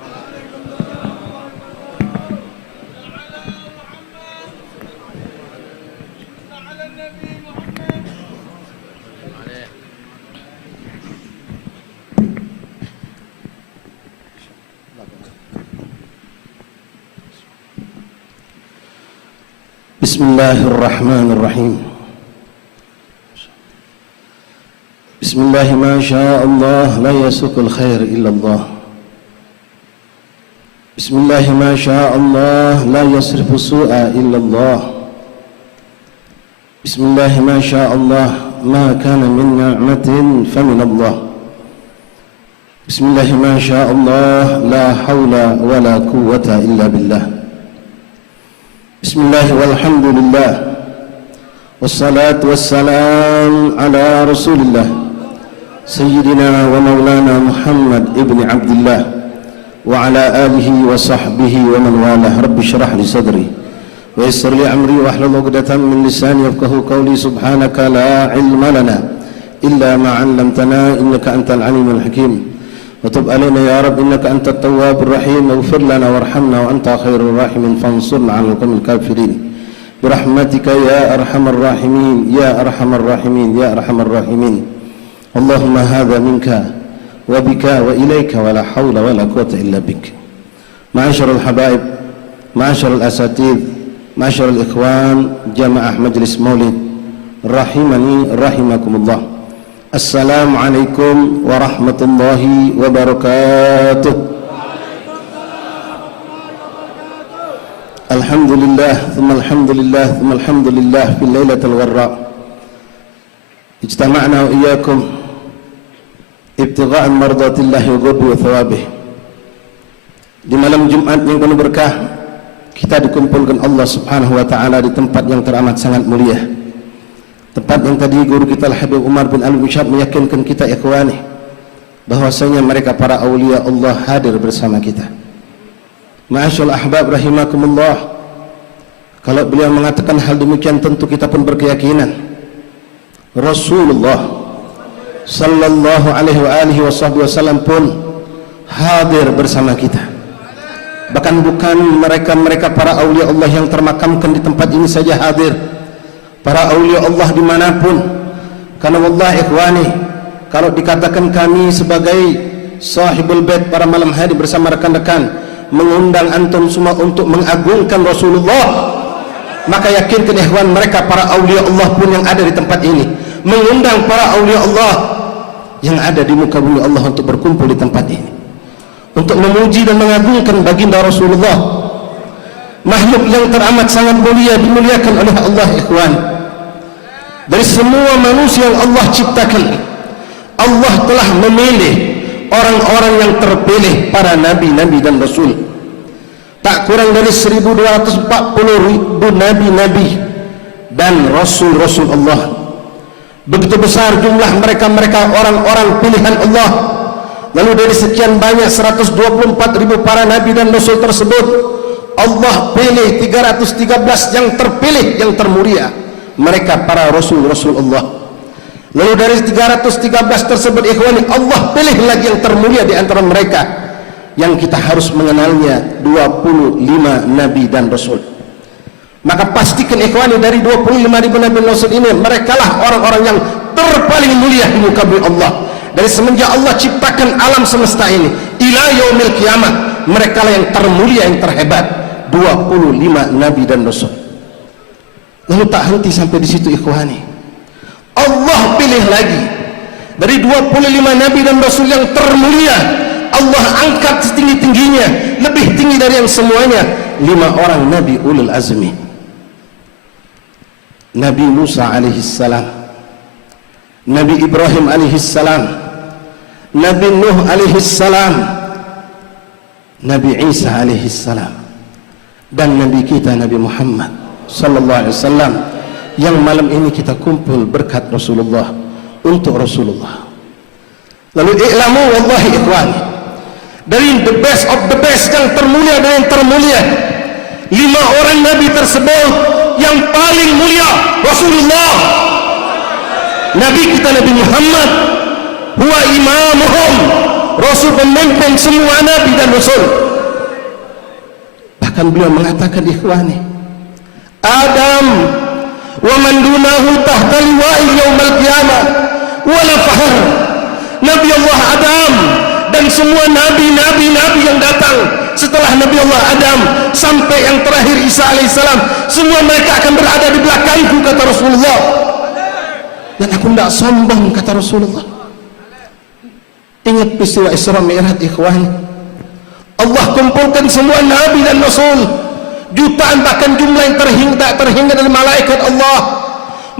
Bismillahirrahmanirrahim. Bismillah ma syaa Allah la yasukul khair illa Allah. Bismillah ma syaa Allah la yasrifu su'a illa Allah. Bismillah ma syaa Allah ma kana min ni'matin famin Allah. Bismillah ma syaa Allah la hawla wa la quwwata illa billah. Bismillah walhamdulillah wassalatu wassalam ala rasulillah Sayyidina wa maulana Muhammad ibn Abdullah wa ala alihi wa sahbihi wa man walah. Rabbi syrah li sadri wa yassir li amri wa hlul 'uqdatam min lisani yafqahu qawli. Subhanaka la ilma lana illa ma 'allamtana innaka antal alimul hakim. وتب علينا يا رب إنك أنت التواب الرحيم. واغفر لنا وارحمنا وأنت خير الراحمين فانصرنا على القوم الكافرين برحمتك يا أرحم الراحمين يا أرحم الراحمين يا أرحم الراحمين. اللهم هذا منك وبك وإليك ولا حول ولا قوة إلا بك. معاشر الحبائب، معاشر الأساتذة، معاشر الإخوان، جماعة مجلس مولد رحمني رحمكم الله. Assalamualaikum warahmatullahi wabarakatuh. Alhamdulillah, thumma alhamdulillah, thumma alhamdulillah fil lailatul gharra. ijtama'na wa iyyakum ibtigha'an mardatillahi wa ghadwi wa thawabih. Di malam Jumat yang penuh berkah, kita dikumpulkan Allah Subhanahu wa taala di tempat yang teramat sangat mulia. Tempat yang tadi guru kita Al-Habib Umar bin Al-Musyab meyakinkan kita ikhwani bahwasanya mereka para aulia Allah hadir bersama kita. Ma'asyal ahbab rahimakumullah, kalau beliau mengatakan hal demikian tentu kita pun berkeyakinan Rasulullah sallallahu alaihi wasallam pun hadir bersama kita. Bahkan bukan mereka para aulia Allah yang termakamkan di tempat ini saja hadir, para aulia Allah dimanapun. Karena wallahi ikhwani, kalau dikatakan kami sebagai sahibul bait pada malam hari bersama rekan-rekan mengundang antum semua untuk mengagungkan Rasulullah, maka yakinkan ikhwan, mereka para aulia Allah pun yang ada di tempat ini mengundang para aulia Allah yang ada di muka bumi Allah untuk berkumpul di tempat ini untuk memuji dan mengagungkan baginda Rasulullah, makhluk yang teramat sangat mulia, dimuliakan oleh Allah ikhwan. Dari semua manusia yang Allah ciptakan, Allah telah memilih orang-orang yang terpilih, para nabi-nabi dan rasul. Tak kurang dari 1240 ribu nabi-nabi dan rasul-rasul Allah. Begitu besar jumlah mereka orang-orang pilihan Allah. Lalu dari sekian banyak 124 ribu para nabi dan rasul tersebut, Allah pilih 313 yang terpilih, yang termulia, mereka para rasul-rasul Allah. Lalu dari 313 tersebut ikhwani, Allah pilih lagi yang termulia di antara mereka yang kita harus mengenalnya, 25 nabi dan rasul. Maka pastikan ikhwani, dari 25 ribu nabi dan rasul ini, merekalah orang-orang yang terpaling mulia di muka bumi Allah. Dari semenjak Allah ciptakan alam semesta ini ila yaumil kiamat, merekalah yang termulia, yang terhebat, 25 nabi dan rasul. Lalu tak henti sampai di situ ikhwani, Allah pilih lagi dari 25 nabi dan rasul yang termulia, Allah angkat setinggi-tingginya, lebih tinggi dari yang semuanya, 5 orang nabi ulul azmi. Nabi Musa alaihissalam, Nabi Ibrahim alaihissalam, Nabi Nuh alaihissalam, Nabi Isa alaihissalam, dan Nabi kita Nabi Muhammad sallallahu alaihi wasallam, yang malam ini kita kumpul berkat Rasulullah, untuk Rasulullah. Lalu i'lamu wallahi ikhwan, dari the best of the best, yang termulia dan yang termulia, 5 orang nabi tersebut yang paling mulia Rasulullah, Nabi kita Nabi Muhammad, huwa imamuhum, Rasul pemimpin semua nabi dan rasul. Bahkan beliau mengatakan ikhwani, Adam wa man dunahu tahta liwa'i yaumal qiyamah wala fahr. Nabi Allah Adam dan semua nabi-nabi yang datang setelah Nabi Allah Adam sampai yang terakhir Isa alaihissalam, semua mereka akan berada di belakangku, kata Rasulullah. Dan aku tidak sombong, kata Rasulullah. Ingat peristiwa Isra Mi'raj ikhwan, Allah kumpulkan semua nabi dan rasul, jutaan bahkan jumlah yang tak terhingga dari malaikat Allah.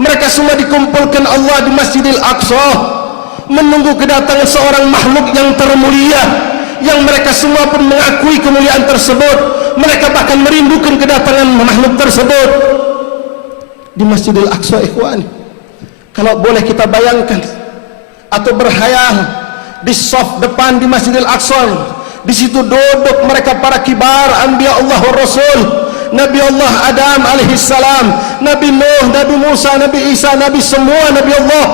Mereka semua dikumpulkan Allah di Masjidil Aqsa, menunggu kedatangan seorang makhluk yang termulia, yang mereka semua pun mengakui kemuliaan tersebut. Mereka bahkan merindukan kedatangan makhluk tersebut di Masjidil Aqsa ikhwan. Kalau boleh kita bayangkan atau berhayal, di saf depan di Masjidil Aqsa, di situ duduk mereka para kibar anbiya Allah wa rasul, Nabi Allah Adam alaihissalam, Nabi Nuh, Nabi Musa, Nabi Isa, Nabi semua Nabi Allah,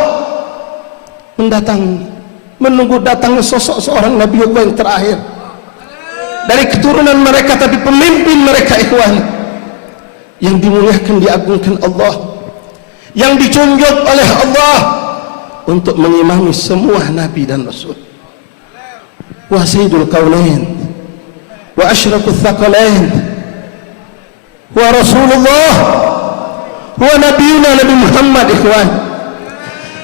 menunggu datangnya sosok seorang Nabi Allah yang terakhir dari keturunan mereka, tapi pemimpin mereka ikhwan, yang dimuliakan, diagungkan Allah, yang dijunjung oleh Allah untuk mengimami semua nabi dan rasul. Wa sayyidul kaunain wa asyraful thaqalain wa Rasulullah wa nabiyuna Nabi Muhammad ikhwan.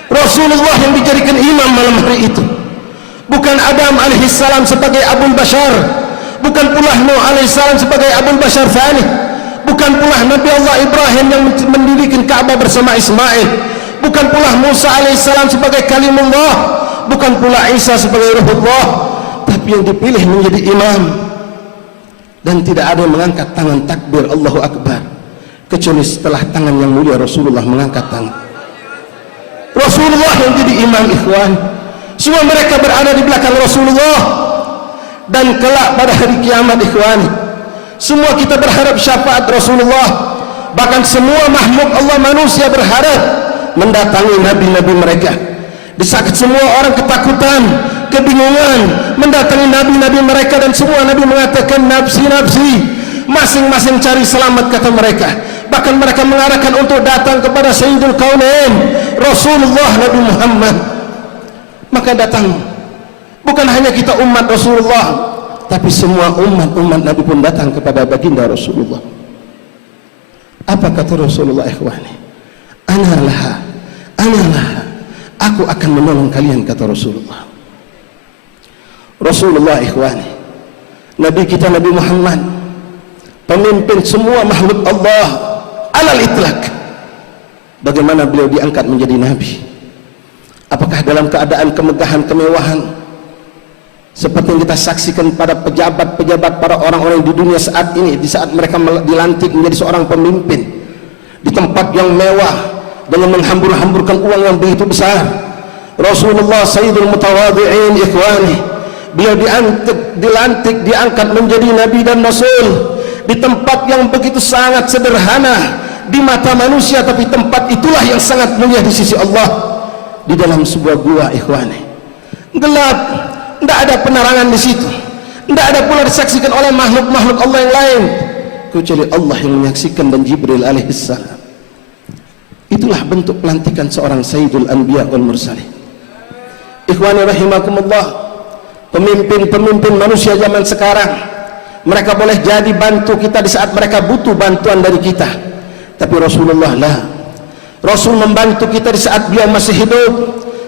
Rasulullah yang dijadikan imam malam hari itu, bukan Adam alaihissalam sebagai Abul Bashar, bukan pula Nuh alaihissalam sebagai Abul Bashar Thani, bukan pula Nabi Allah Ibrahim yang mendirikan Ka'bah bersama Ismail, bukan pula Musa alaihissalam sebagai kalimullah, bukan pula Isa sebagai ruhullah, tapi yang dipilih menjadi imam. Dan tidak ada yang mengangkat tangan takbir Allahu Akbar kecuali setelah tangan yang mulia Rasulullah mengangkat tangan. Rasulullah yang jadi imam, ikhwan. Semua mereka berada di belakang Rasulullah. Dan kelak pada hari kiamat, ikhwan, semua kita berharap syafaat Rasulullah. Bahkan semua makhluk Allah manusia berharap mendatangi nabi-nabi mereka. Di saat semua orang ketakutan, kebingungan mendatangi nabi-nabi mereka, dan semua nabi mengatakan nafsi-nafsi, masing-masing cari selamat kata mereka. Bahkan mereka mengarahkan untuk datang kepada Sayyidul Kaunain, Rasulullah Nabi Muhammad. Maka datang bukan hanya kita umat Rasulullah, tapi semua umat Nabi pun datang kepada baginda Rasulullah. Apa kata Rasulullah, ikhwani? Ana laha, aku akan menolong kalian, kata Rasulullah. Rasulullah, ikhwani, Nabi kita Nabi Muhammad, pemimpin semua makhluk Allah alal itlaq. Bagaimana beliau diangkat menjadi nabi? Apakah dalam keadaan kemegahan, kemewahan seperti yang kita saksikan pada pejabat-pejabat, para orang-orang di dunia saat ini, di saat mereka dilantik menjadi seorang pemimpin di tempat yang mewah dengan menghambur-hamburkan uang yang begitu besar? Rasulullah Sayyidul Mutawadhi'in, ikhwani, beliau dilantik, diangkat menjadi nabi dan rasul di tempat yang begitu sangat sederhana di mata manusia, tapi tempat itulah yang sangat mulia di sisi Allah. Di dalam sebuah gua, ikhwani, gelap, tidak ada penerangan di situ, tidak ada pula disaksikan oleh makhluk-makhluk Allah yang lain kecuali Allah yang menyaksikan dan Jibril alaihissalam. Itulah bentuk pelantikan seorang Sayyidul Anbiya wal Mursalin. Ikhwani rahimakumullah, pemimpin-pemimpin manusia zaman sekarang, mereka boleh jadi bantu kita di saat mereka butuh bantuan dari kita, tapi Rasulullah lah. Rasul membantu kita di saat beliau masih hidup,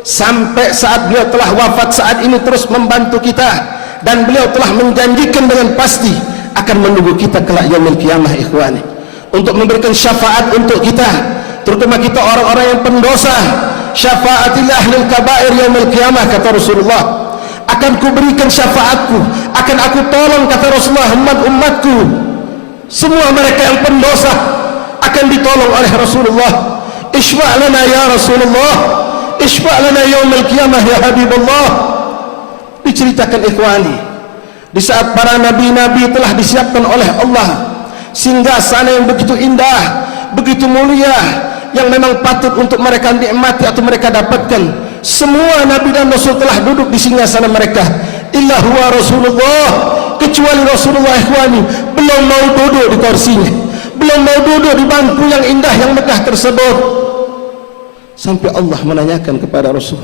sampai saat beliau telah wafat, saat ini terus membantu kita, dan beliau telah menjanjikan dengan pasti akan menunggu kita kelak yaumul qiyamah, ikhwani, untuk memberikan syafaat untuk kita, terutama kita orang-orang yang pendosa. Syafaatil ahlil kabair yaumul qiyamah, kata Rasulullah. Akan kuberikan syafaatku, akan aku tolong, kata Rasulullah, umat-umatku, semua mereka yang pendosa akan ditolong oleh Rasulullah. Isfa' lana ya Rasulullah, isfa' lana yaumul qiyamah ya Habibullah. Diceritakan, ikhwani, di saat para nabi-nabi telah disiapkan oleh Allah singgasana yang begitu indah, begitu mulia, yang memang patut untuk mereka nikmati atau mereka dapatkan. Semua nabi dan rasul telah duduk di singgasana mereka, illa huwa Rasulullah, kecuali Rasulullah, ikhwani, belum mau duduk di kursinya, belum mau duduk di bangku yang indah, yang megah tersebut. Sampai Allah menanyakan kepada Rasul,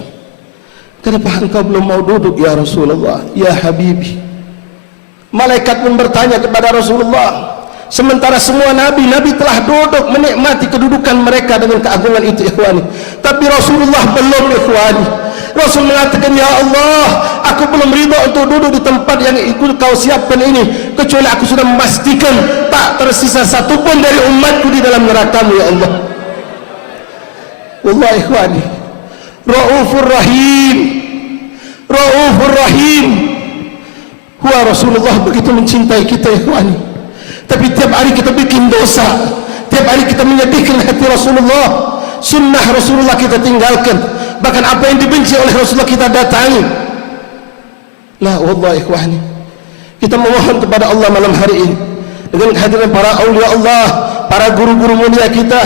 kenapa engkau belum mau duduk ya Rasulullah, ya Habibi? Malaikat pun bertanya kepada Rasulullah, sementara semua nabi-nabi telah duduk menikmati kedudukan mereka dengan keagungan itu, ikhwani, tapi Rasulullah belum, ikhwani. Rasul mengatakan, ya Allah, aku belum ridha untuk duduk di tempat yang kau siapkan ini, kecuali aku sudah memastikan tak tersisa satupun dari umatku di dalam neraka-Mu, ya Allah. Wallah, ikhwani, Raufur Rahim, Raufur Rahim. Huwa Rasulullah begitu mencintai kita, ikhwani, tapi tiap hari kita bikin dosa, tiap hari kita menyedihkan hati Rasulullah, sunnah Rasulullah kita tinggalkan, bahkan apa yang dibenci oleh Rasulullah kita datangi. La wallah, ikhwani, kita memohon kepada Allah malam hari ini dengan kehadiran para awliya Allah, para guru-guru mulia kita,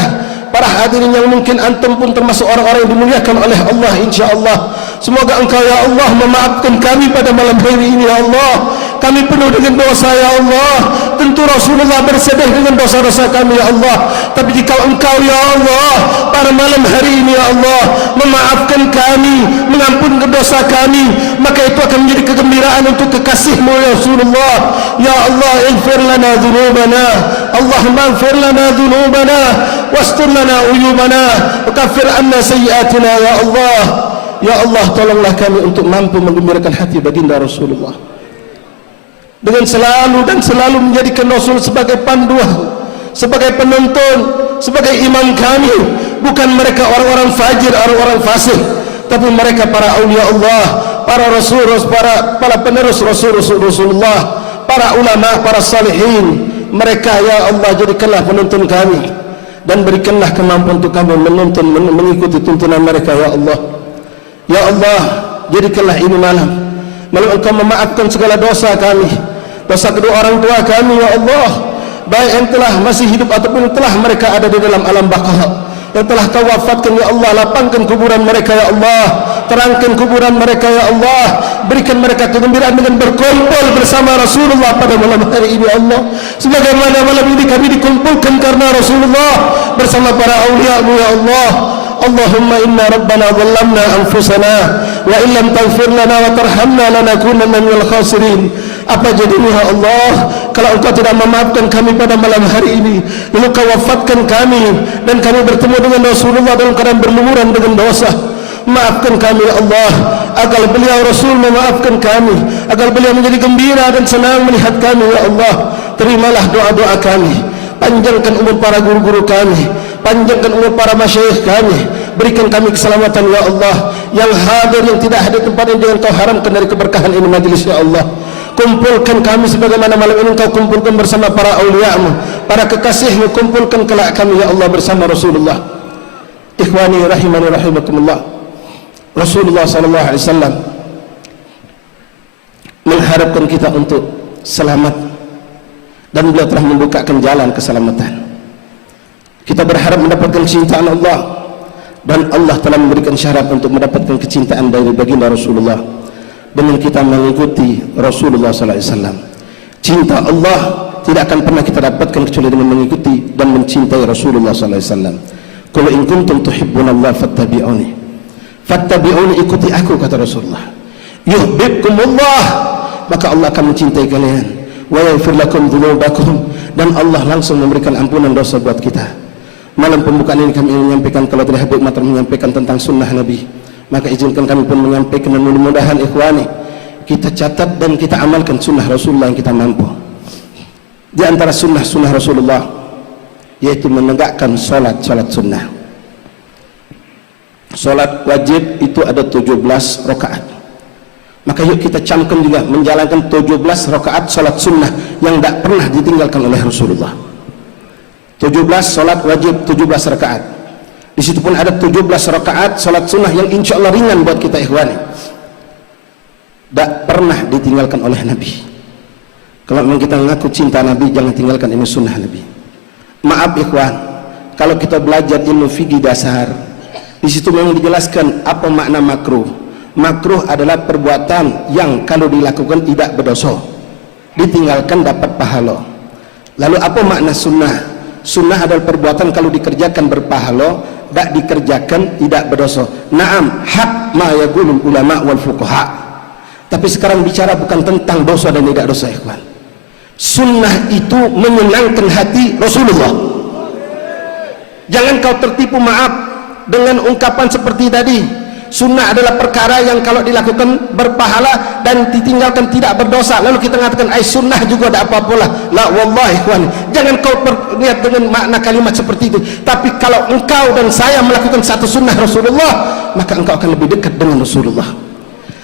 para hadirin yang mungkin antum pun termasuk orang-orang yang dimuliakan oleh Allah, insyaallah. Semoga engkau ya Allah memaafkan kami pada malam hari ini, ya Allah. Kami penuh dengan dosa, ya Allah. Tentu Rasulullah bersedih dengan dosa-dosa kami, ya Allah. Tapi jika engkau ya Allah pada malam hari ini, ya Allah, memaafkan kami, mengampunkan dosa kami, maka itu akan menjadi kegembiraan untuk kekasih-Mu ya Rasulullah. Ya Allah, ighfir lana dhunubana, Allahumma ighfir lana dhunubana wastur lana uyubana wa kaffir anna sayyiatina, ya Allah. Ya Allah, tolonglah kami untuk mampu menggembirakan hati baginda Rasulullah dengan selalu menjadikan Rasul sebagai panduan, sebagai penuntun, sebagai imam kami, bukan mereka orang-orang fajir, orang-orang fasik, tapi mereka para aulia Allah, para rasul, para penerus Rasulullah, para ulama, para salihin. Mereka ya Allah jadikanlah penuntun kami dan berikanlah kemampuan untuk kami menuntun, mengikuti tuntunan mereka ya Allah. Ya Allah, jadikanlah ini malam Engkau memaafkan segala dosa kami, dosa kedua orang tua kami ya Allah, baik yang telah masih hidup ataupun telah mereka ada di dalam alam baqah, yang telah Kau wafatkan ya Allah. Lapangkan kuburan mereka ya Allah, terangkan kuburan mereka ya Allah, berikan mereka kegembiraan dengan berkumpul bersama Rasulullah pada malam hari ini ya Allah, sebagaimana malam ini kami dikumpulkan karena Rasulullah bersama para awliya-Mu ya Allah. Allahumma inna rabbana dhallamna anfusana wa illam taghfir lana wa tarhamna lanakunanna minal khasirin. Apa jadinya ya Allah kalau Engkau tidak memaafkan kami pada malam hari ini, lalu Kau wafatkan kami dan kami bertemu dengan Rasulullah dalam keadaan berlumuran dengan dosa. Maafkan kami ya Allah, agar beliau Rasul memaafkan kami, agar beliau menjadi gembira dan senang melihat kami ya Allah. Terimalah doa-doa kami, panjangkan umur para guru-guru kami, panjangkan umur para masyayikh kami, berikan kami keselamatan ya Allah. Yang hadir, yang tidak hadir tempat ini jangan Kau haramkan dari keberkahan ini majlis ya Allah. Kumpulkan kami sebagaimana malam ini Kau kumpulkan bersama para awliya-Mu, para kekasih-Mu. Kumpulkan kelak kami ya Allah bersama Rasulullah. Ikhwani rahimani rahimakumullah, Rasulullah sallallahu alaihi wasallam mengharapkan kita untuk selamat dan beliau telah membukakan jalan keselamatan. Kita berharap mendapatkan kecintaan Allah dan Allah telah memberikan syarat untuk mendapatkan kecintaan dari baginda Rasulullah dengan kita mengikuti Rasulullah sallallahu alaihi wasallam. Cinta Allah tidak akan pernah kita dapatkan kecuali dengan mengikuti dan mencintai Rasulullah sallallahu alaihi wasallam. Qul in kuntum tuhibbunallaha fattabi'uni. Fattabi'uni, ikuti aku kata Rasulullah. Yuhibbukumullah, maka Allah akan mencintai kalian. Wa yaghfir lakum dzunubakum, dan Allah langsung memberikan ampunan dosa buat kita. Malam pembukaan ini kami ingin menyampaikan, kalau tidak habis mater menyampaikan tentang sunnah Nabi, maka izinkan kami pun menyampaikan, dan mudah-mudahan ikhwani kita catat dan kita amalkan sunnah Rasulullah yang kita mampu. Di antara sunnah-sunnah Rasulullah yaitu menegakkan solat sunnah. Solat wajib itu ada 17 rakaat. Maka yuk kita camkan juga menjalankan 17 rakaat solat sunnah yang tidak pernah ditinggalkan oleh Rasulullah. 17 solat wajib, 17 rakaat. Di situ pun ada 17 rakaat solat sunnah yang insya Allah ringan buat kita ikhwani. Tak pernah ditinggalkan oleh Nabi. Kalau memang kita mengaku cinta Nabi, jangan tinggalkan ini sunnah Nabi. Maaf ikhwan, kalau kita belajar ilmu fikih dasar, di situ memang dijelaskan apa makna makruh. Makruh adalah perbuatan yang kalau dilakukan tidak berdosa, ditinggalkan dapat pahala. Lalu apa makna sunnah? Sunnah adalah perbuatan kalau dikerjakan berpahala, tak dikerjakan tidak berdosa. Naam, hak ma yaqulul ulama wal fuqaha. Tapi sekarang bicara bukan tentang dosa dan tidak dosa ikhwan. Sunnah itu menyenangkan hati Rasulullah. Jangan kau tertipu, maaf, dengan ungkapan seperti tadi. Sunnah adalah perkara yang kalau dilakukan berpahala dan ditinggalkan tidak berdosa. Lalu kita mengatakan sunnah juga ada apa-apalah. La wallahi ikhwan, jangan kau lihat dengan makna kalimat seperti itu. Tapi kalau engkau dan saya melakukan satu sunnah Rasulullah, maka engkau akan lebih dekat dengan Rasulullah.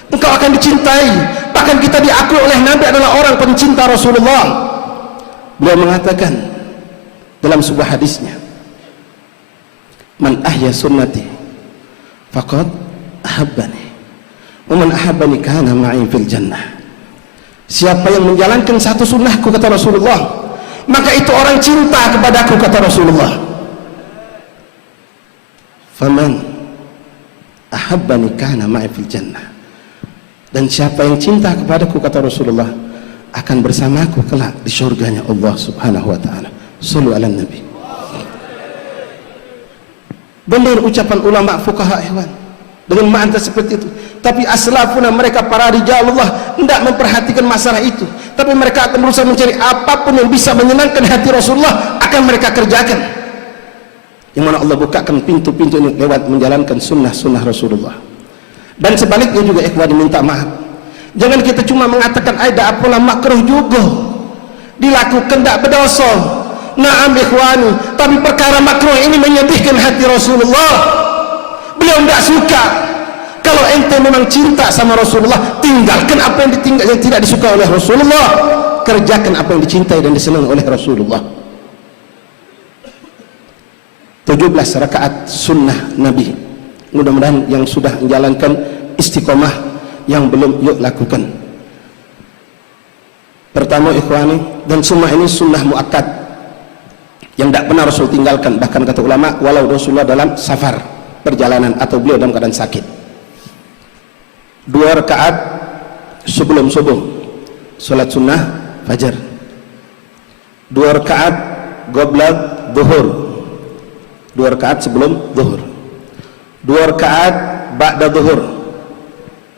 Engkau akan dicintai. Bahkan kita diakui oleh Nabi adalah orang pencinta Rasulullah. Beliau mengatakan dalam sebuah hadisnya, man ahya sunnati faqad ahabbani wa man ahabbani kana ma'i fil jannah. Siapa yang menjalankan satu sunnahku kata Rasulullah, maka itu orang cinta kepadaku kata Rasulullah. Faman ahabbani kana ma'i fil jannah. Dan siapa yang cinta kepadaku kata Rasulullah akan bersamaku kelak di syurganya Allah subhanahu wa ta'ala. Sallu ala nabi. Benar ucapan ulama fuqaha ikhwan dengan makna seperti itu. Tapi aslafuna, mereka para rijalullah tidak memperhatikan masalah itu, tapi mereka akan berusaha mencari apapun yang bisa menyenangkan hati Rasulullah akan mereka kerjakan. Yang mana Allah bukakan pintu-pintu ini lewat menjalankan sunnah-sunnah Rasulullah. Dan sebaliknya juga ikhwan diminta maaf. Jangan kita cuma mengatakan ada apalah makruh juga dilakukan tak berdosa. Naam ikhwani, Tetapi perkara makruh ini menyedihkan hati Rasulullah. Beliau tidak suka. Kalau ente memang cinta sama Rasulullah, tinggalkan apa yang tidak disuka oleh Rasulullah, kerjakan apa yang dicintai dan disenangi oleh Rasulullah. 17 rakaat sunnah Nabi. Mudah-mudahan yang sudah menjalankan istiqomah, yang belum yuk lakukan. Pertama ikhwani, dan semua ini sunnah muakkad yang tidak pernah Rasul tinggalkan. Bahkan kata ulama, walau Rasulullah dalam safar, perjalanan, atau beliau dalam keadaan sakit. 2 rakaat sebelum subuh, salat sunnah fajar. 2 rakaat qabla zuhur, 2 rakaat sebelum zuhur. 2 rakaat ba'da zuhur,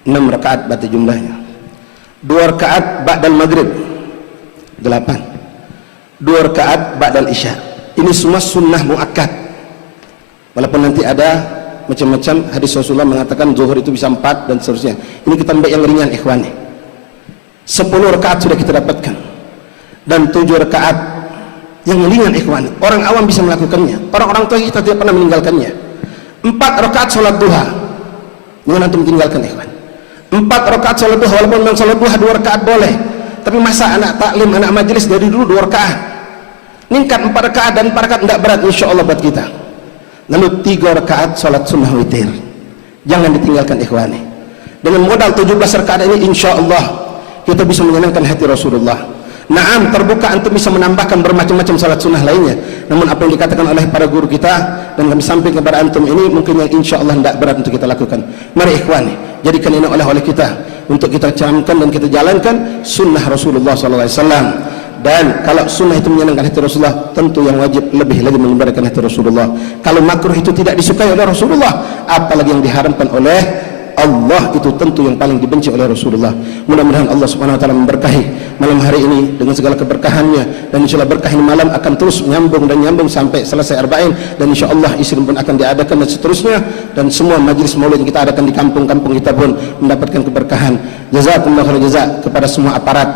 6 rakaat berarti jumlahnya. 2 rakaat ba'dal maghrib, 8. 2 rakaat ba'dal isya. Ini semua sunnah muakkad. Walaupun nanti ada macam-macam hadis Rasulullah mengatakan zuhur itu bisa 4 dan seterusnya. Ini kita ambil yang ringan ikhwani. 10 rakaat sudah kita dapatkan, dan 7 rakaat yang ringan ikhwani. Orang awam bisa melakukannya, orang-orang tua kita tidak pernah meninggalkannya. 4 rakaat sholat duha, jangan antum tinggalkan ikhwan. 4 rakaat sholat duha, walaupun memang sholat duha 2 rakaat boleh, tapi masa anak taklim, anak majelis dari dulu 2 rakaat, ningkat 4 rakaat, dan 4 rakaat tidak berat insyaallah buat kita. Lalu 3 rakaat sholat sunnah witir, jangan ditinggalkan ikhwani. Dengan modal 17 rakaat ini insyaallah kita bisa menyenangkan hati Rasulullah. Naam, terbuka antum bisa menambahkan bermacam-macam salat sunnah lainnya. Namun apa yang dikatakan oleh para guru kita dan kami sampaikan kepada antum ini mungkin yang insyaallah tidak berat untuk kita lakukan. Mari ikhwani, jadikan ini oleh kita untuk kita camkan dan kita jalankan sunnah Rasulullah SAW. Dan kalau sunnah itu menyenangkan hati Rasulullah, tentu yang wajib lebih lagi mengembirakan hati Rasulullah. Kalau makruh itu tidak disukai oleh Rasulullah, apalagi yang diharamkan oleh Allah, itu tentu yang paling dibenci oleh Rasulullah. Mudah-mudahan Allah Subhanahu wa taala memberkahi malam hari ini dengan segala keberkahannya, dan insyaallah berkah ini malam akan terus menyambung dan nyambung sampai selesai arba'in, dan insyaallah isrin pun akan diadakan dan seterusnya, dan semua majlis maulid yang kita adakan di kampung-kampung kita pun mendapatkan keberkahan. Jazakumullah khairan jazak kepada semua aparat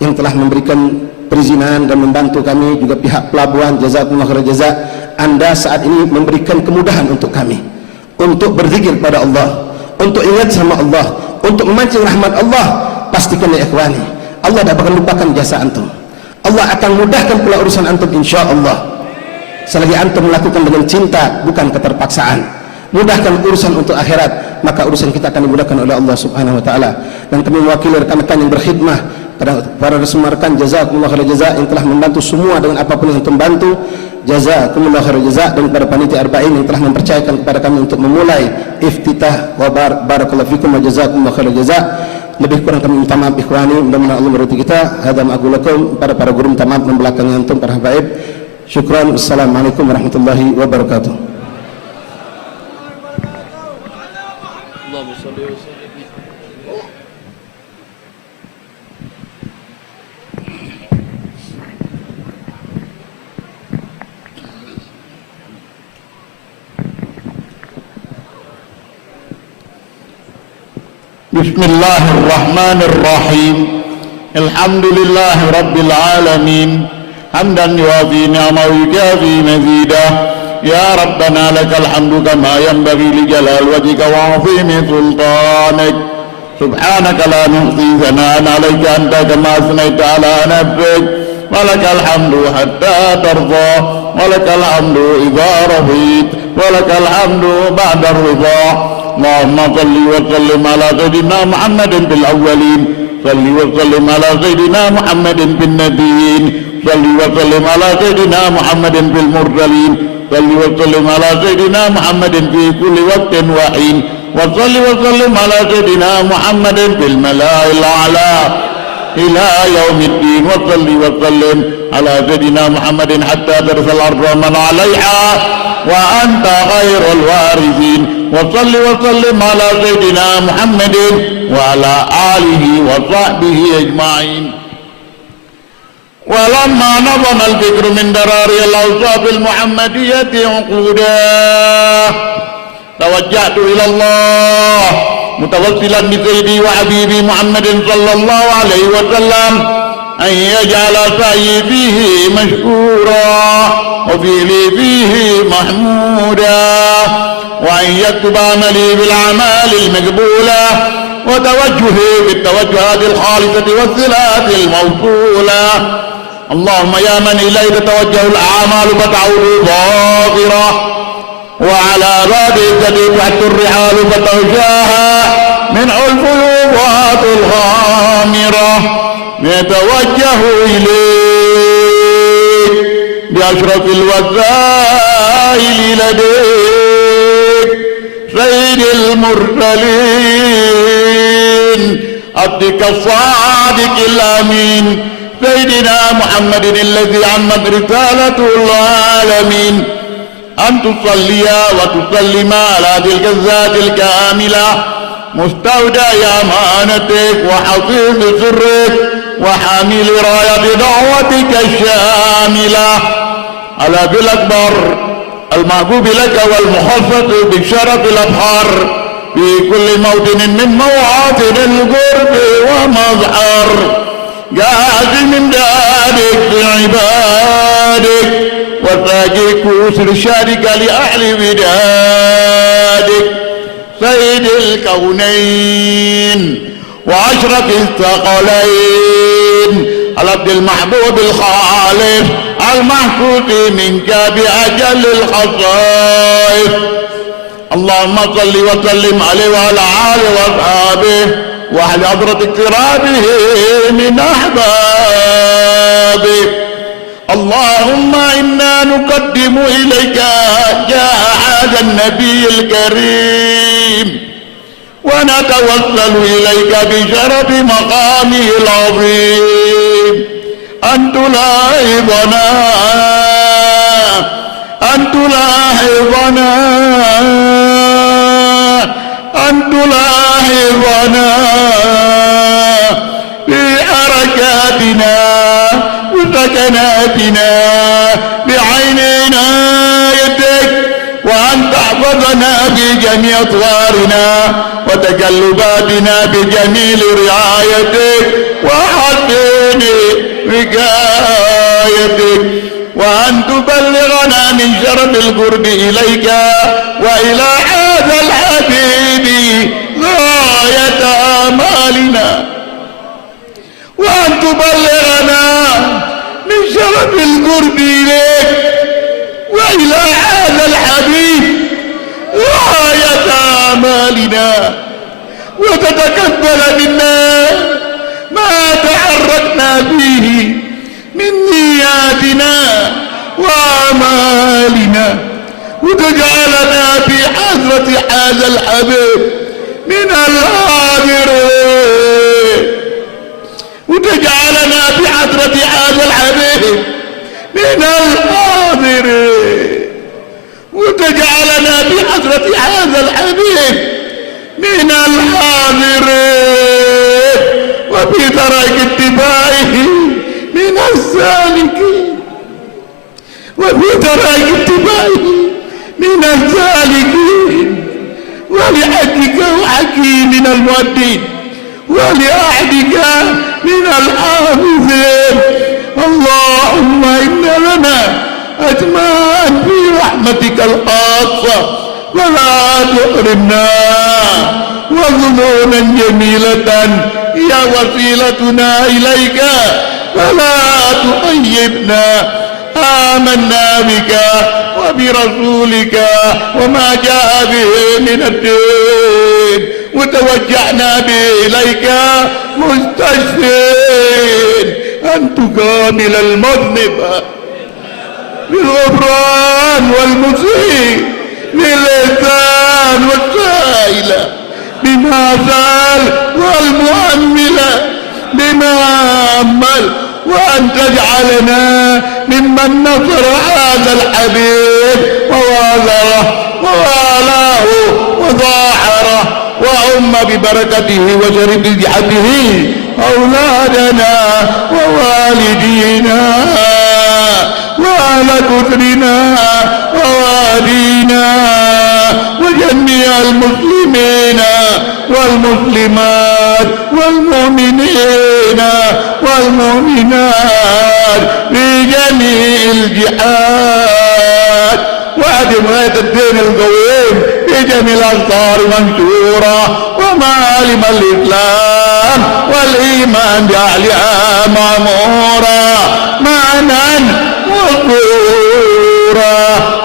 yang telah memberikan perizinan dan membantu kami, juga pihak pelabuhan, jazakumullah khairan jazak. Anda saat ini memberikan kemudahan untuk kami untuk berzikir pada Allah, untuk ingat sama Allah, untuk memancing rahmat Allah. Pastikan ya ikhwani, Allah tidak akan lupakan jasa antum. Allah akan mudahkan pula urusan antum insyaallah, selagi antum melakukan dengan cinta, bukan keterpaksaan. Mudahkan urusan untuk akhirat, maka urusan kita akan dimudahkan oleh Allah Subhanahu wa taala. Dan kami mewakili rekan-rekan yang berkhidmah, para semua rekan, jazakumullah khairan jazak yang telah membantu semua dengan apapun yang antum bantu. Jazakumullah khairan jazak, dan kepada panitia arba'in yang telah mempercayakan kepada kami untuk memulai iftitah wa barakallahu fikum wa jazakumullah khairan jazak. Lebih kurang kami minta maaf ikhwani, mudah-mudahan Allah meridai kita. Hadza ma aqulu lakum, para guru minta maaf membelakangi antum para habaib. Syukran. Assalamualaikum warahmatullahi wabarakatuh. Bismillahirrahmanirrahim. Alhamdulillahi rabbil alamin. Hamdan yuwafi ni'amahu yukafi mazidah. Ya Rabbana lakal hamdu kama yanbaghi li jalal wajhika wa 'azimi sultanik. Subhanaka la nuhsi thana'an 'alaika anta kama asnaita 'ala nafsik. Walakal hamdu hatta tarda, walakal hamdu idza radit, walakal hamdu ba'da ridha. Allahumma salli wa sallim ala sayyidina Muhammadin fil awwalin, salli wa sallim ala sayyidina Muhammadin fil nabiyyin, salli wa sallim ala sayyidina Muhammadin fil mursalin, salli wa sallim ala sayyidina Muhammadin fi kulli waqtin wa hin, wa salli wa sallim ala sayyidina Muhammadin fil mala'il a'la ila yaumiddin, wa salli wa sallim ala sayyidina Muhammadin hatta tarsal arda man 'alayha wa anta khairul warithin, wa salli wa sallim ala sayyidina Muhammadin wa ala alihi wa sahbihi ajma'in. Walamma nadama al-fikru min darari al-awsaf al-muhammadiyyati 'uqudah, tawajjahtu ila Allah mutawassilan bi sayyidi wa habibi Muhammadin sallallahu alaihi wasallam أن يجعل سعي فيه مشكورا وفعلي فيه محمودا، وأن يكتب عملي بالأعمال المقبولة وتوجهي بالتوجهات الخالصة والصلات الموصولة. اللهم يا من إليك تتوجه الأعمال فتعود ظافرة، وعلى باب الجديد تحت الرحال فتغشاها من الفيوضات الغامرة. نتوجه إليك بأشرف الوسائل لديك سيد المرسلين عبدك الصادق الأمين سيدنا محمد الذي عمت رسالة العالمين، أن تصلي وتسلم على تلك الذات الكاملة مستودع أمانتك وحفيظ سرك وحامل راية دعوتك الشاملة على بالأكبر المحبوب لك والمخصص بالشرف الأبهر في كل موطن من مواطن القرب ومظهر، جاهز من ذلك في عبادك وساجي كوس رشادك لأهل ودادك سيد الكونين وأشرف الثقلين العبد المحبوب الخالص المحفوظ منك بأجل الخصائص. اللهم صل وسلم عليه وعلى آله وأصحابه وأهل حضرة اقترابه من أحبابه. اللهم إنا نقدم إليك جاه هذا النبي الكريم ونتوسل إليك بشرف مقامه العظيم أن تلاحظنا في حركاتنا وسكناتنا بعين عنايتك، وأن تحفظنا في جميع أطوارنا وتقلباتنا بجميل رعايتك وحسن وقايتك، وأن تبلغنا من شرف القرب إليك وإلى هذا الحبيب غاية آمالنا، وأن تبلغنا من شرف القرب إليك وإلى هذا الحبيب غاية آمالنا، وتتقبل منا ما تحركنا فيه من نياتنا وأعمالنا، وتجعلنا في حضرة هذا الحبيب من الحاضرين، وتجعلنا في حضرة هذا الحبيب من الحاضرين، وتجعلنا في حضرة هذا الحبيب من الحاضرين، وفي طريق اتباعه من السالكين، وفي طريق اتباعه من السالكين، ولحقك وحكي من المؤدين، ولعهدك من الحافظين. اللهم إن لنا أجمعا في رحمتك الخاصة ولا تحرمنا، وظنونا جميلة هي وسيلتنا إليك فلا تخيبنا. آمنا بك وبرسولك وما جاء به من الدين، وتوجهنا به إليك مستشفين أن تكامل المذنب بالغفران والمسيء للإحسان والسائل بما سال والمؤمل بما أمل، وأن تجعلنا ممن نصر هذا الحبيب ووالاه وظاهره وأم ببركته وشرب رجعته أولادنا ووالدينا وأهل كثرنا ووالينا وجميع المسلمين والمسلمات والمؤمنين والمؤمنات في جميع الجهات وأدم راية الدين القويم في جميع الأمصار منشورة ومعالم الإسلام والإيمان بأهلها معمورة معنا وصورة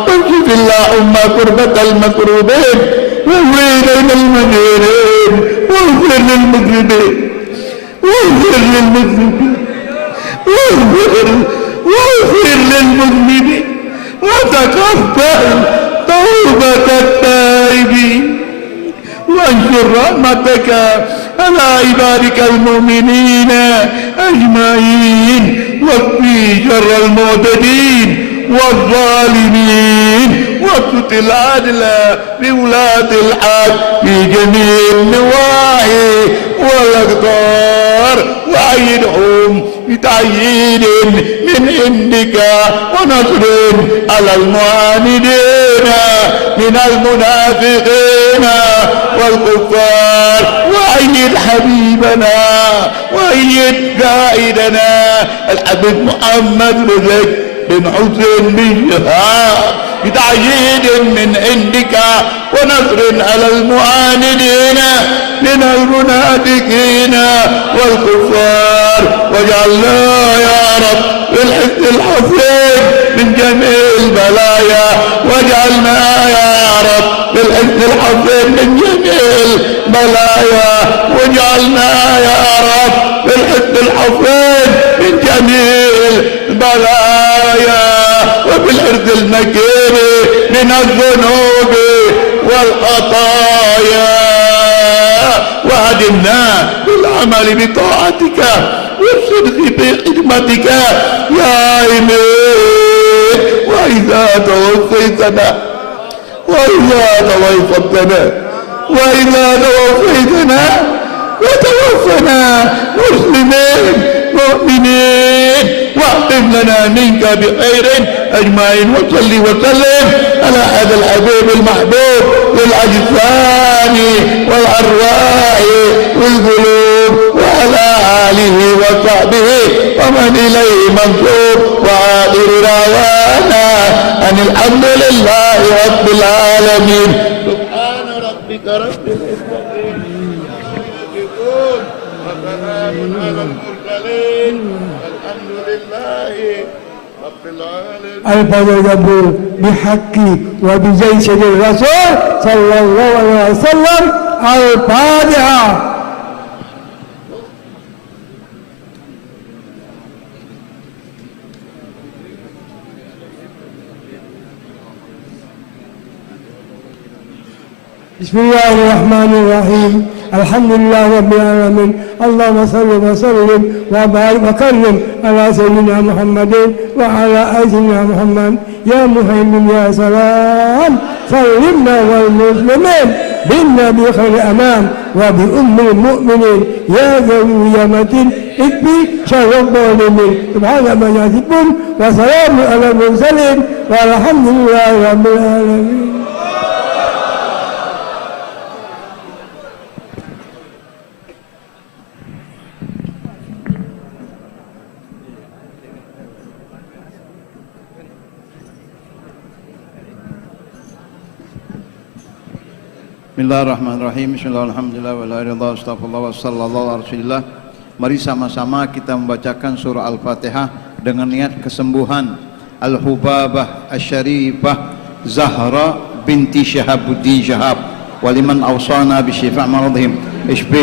واكشف اللهم كربة المكروبين وويلين المدينين واغفر للمسلمين واغفر للمسلمين واغفر للمسلمين وتقبل توبة التائبين وانشر رحمتك على عبادك المؤمنين أجمعين واكفي شر المعتدين والظالمين واسقط العدل بولاة الحق في جميع النواحي والأقطار وأيدهم بتأييد من عندك ونصر على المعاندين من المنافقين والكفار وأيد حبيبنا وأيد قائدنا الحبيب محمد رزق بن حسين بن شهاب بتأييد من عندك ونصر على المعاندين من المنافقين والكفار واجعلنا يا رب بالحسن الحسين من جميع البلايا واجعلنا يا رب بالحسن الحسين من جميع البلايا واجعلنا يا رب بالحسن الحسين من جميع البلايا وبالحرز المكين من الذنوب والخطايا وأدمنا بالعمل بطاعتك والصدق بخدمتك يا إمين وإذا توفيتنا وتوفنا مسلمين مؤمنين واختم لنا منك بخير أجمعين وصلي وسلم على هذا الحبيب المحبوب للأجسام والأرواح والقلوب وعلى آله وصحبه ومن إليه منسوب وآخر دعوانا أن الحمد لله رب العالمين سبحان ربك رب العزة وسلام على المرسلين والحمد لله رب العالمين. الفضل بحق وبجيش الرسول صلى الله عليه وسلم. الفاتحة. بسم الله الرحمن الرحيم. الحمد لله رب العالمين. اللهم صل وسلم وبارك وكرم على سيدنا محمد وعلى آل سيدنا محمد. يا مهيمن يا سلام سلمنا والمسلمين بالنبي خير أمام وبأم المؤمنين يا ذوي يا متين اكفي شر الظالمين. سبحان ما يصفون وسلام على المرسلين والحمد لله رب العالمين. Bismillahirrahmanirrahim. Bismillahirrahmanirrahim. Wa la ilaha illallah astagfirullah wa sallallahu alaihi wasallam. Mari sama-sama kita membacakan surah Al-Fatihah dengan niat kesembuhan Al-Hubabah Asy-Syarifah Zahra binti Syahabuddin Syahab waliman awsana bi syifa' maradhim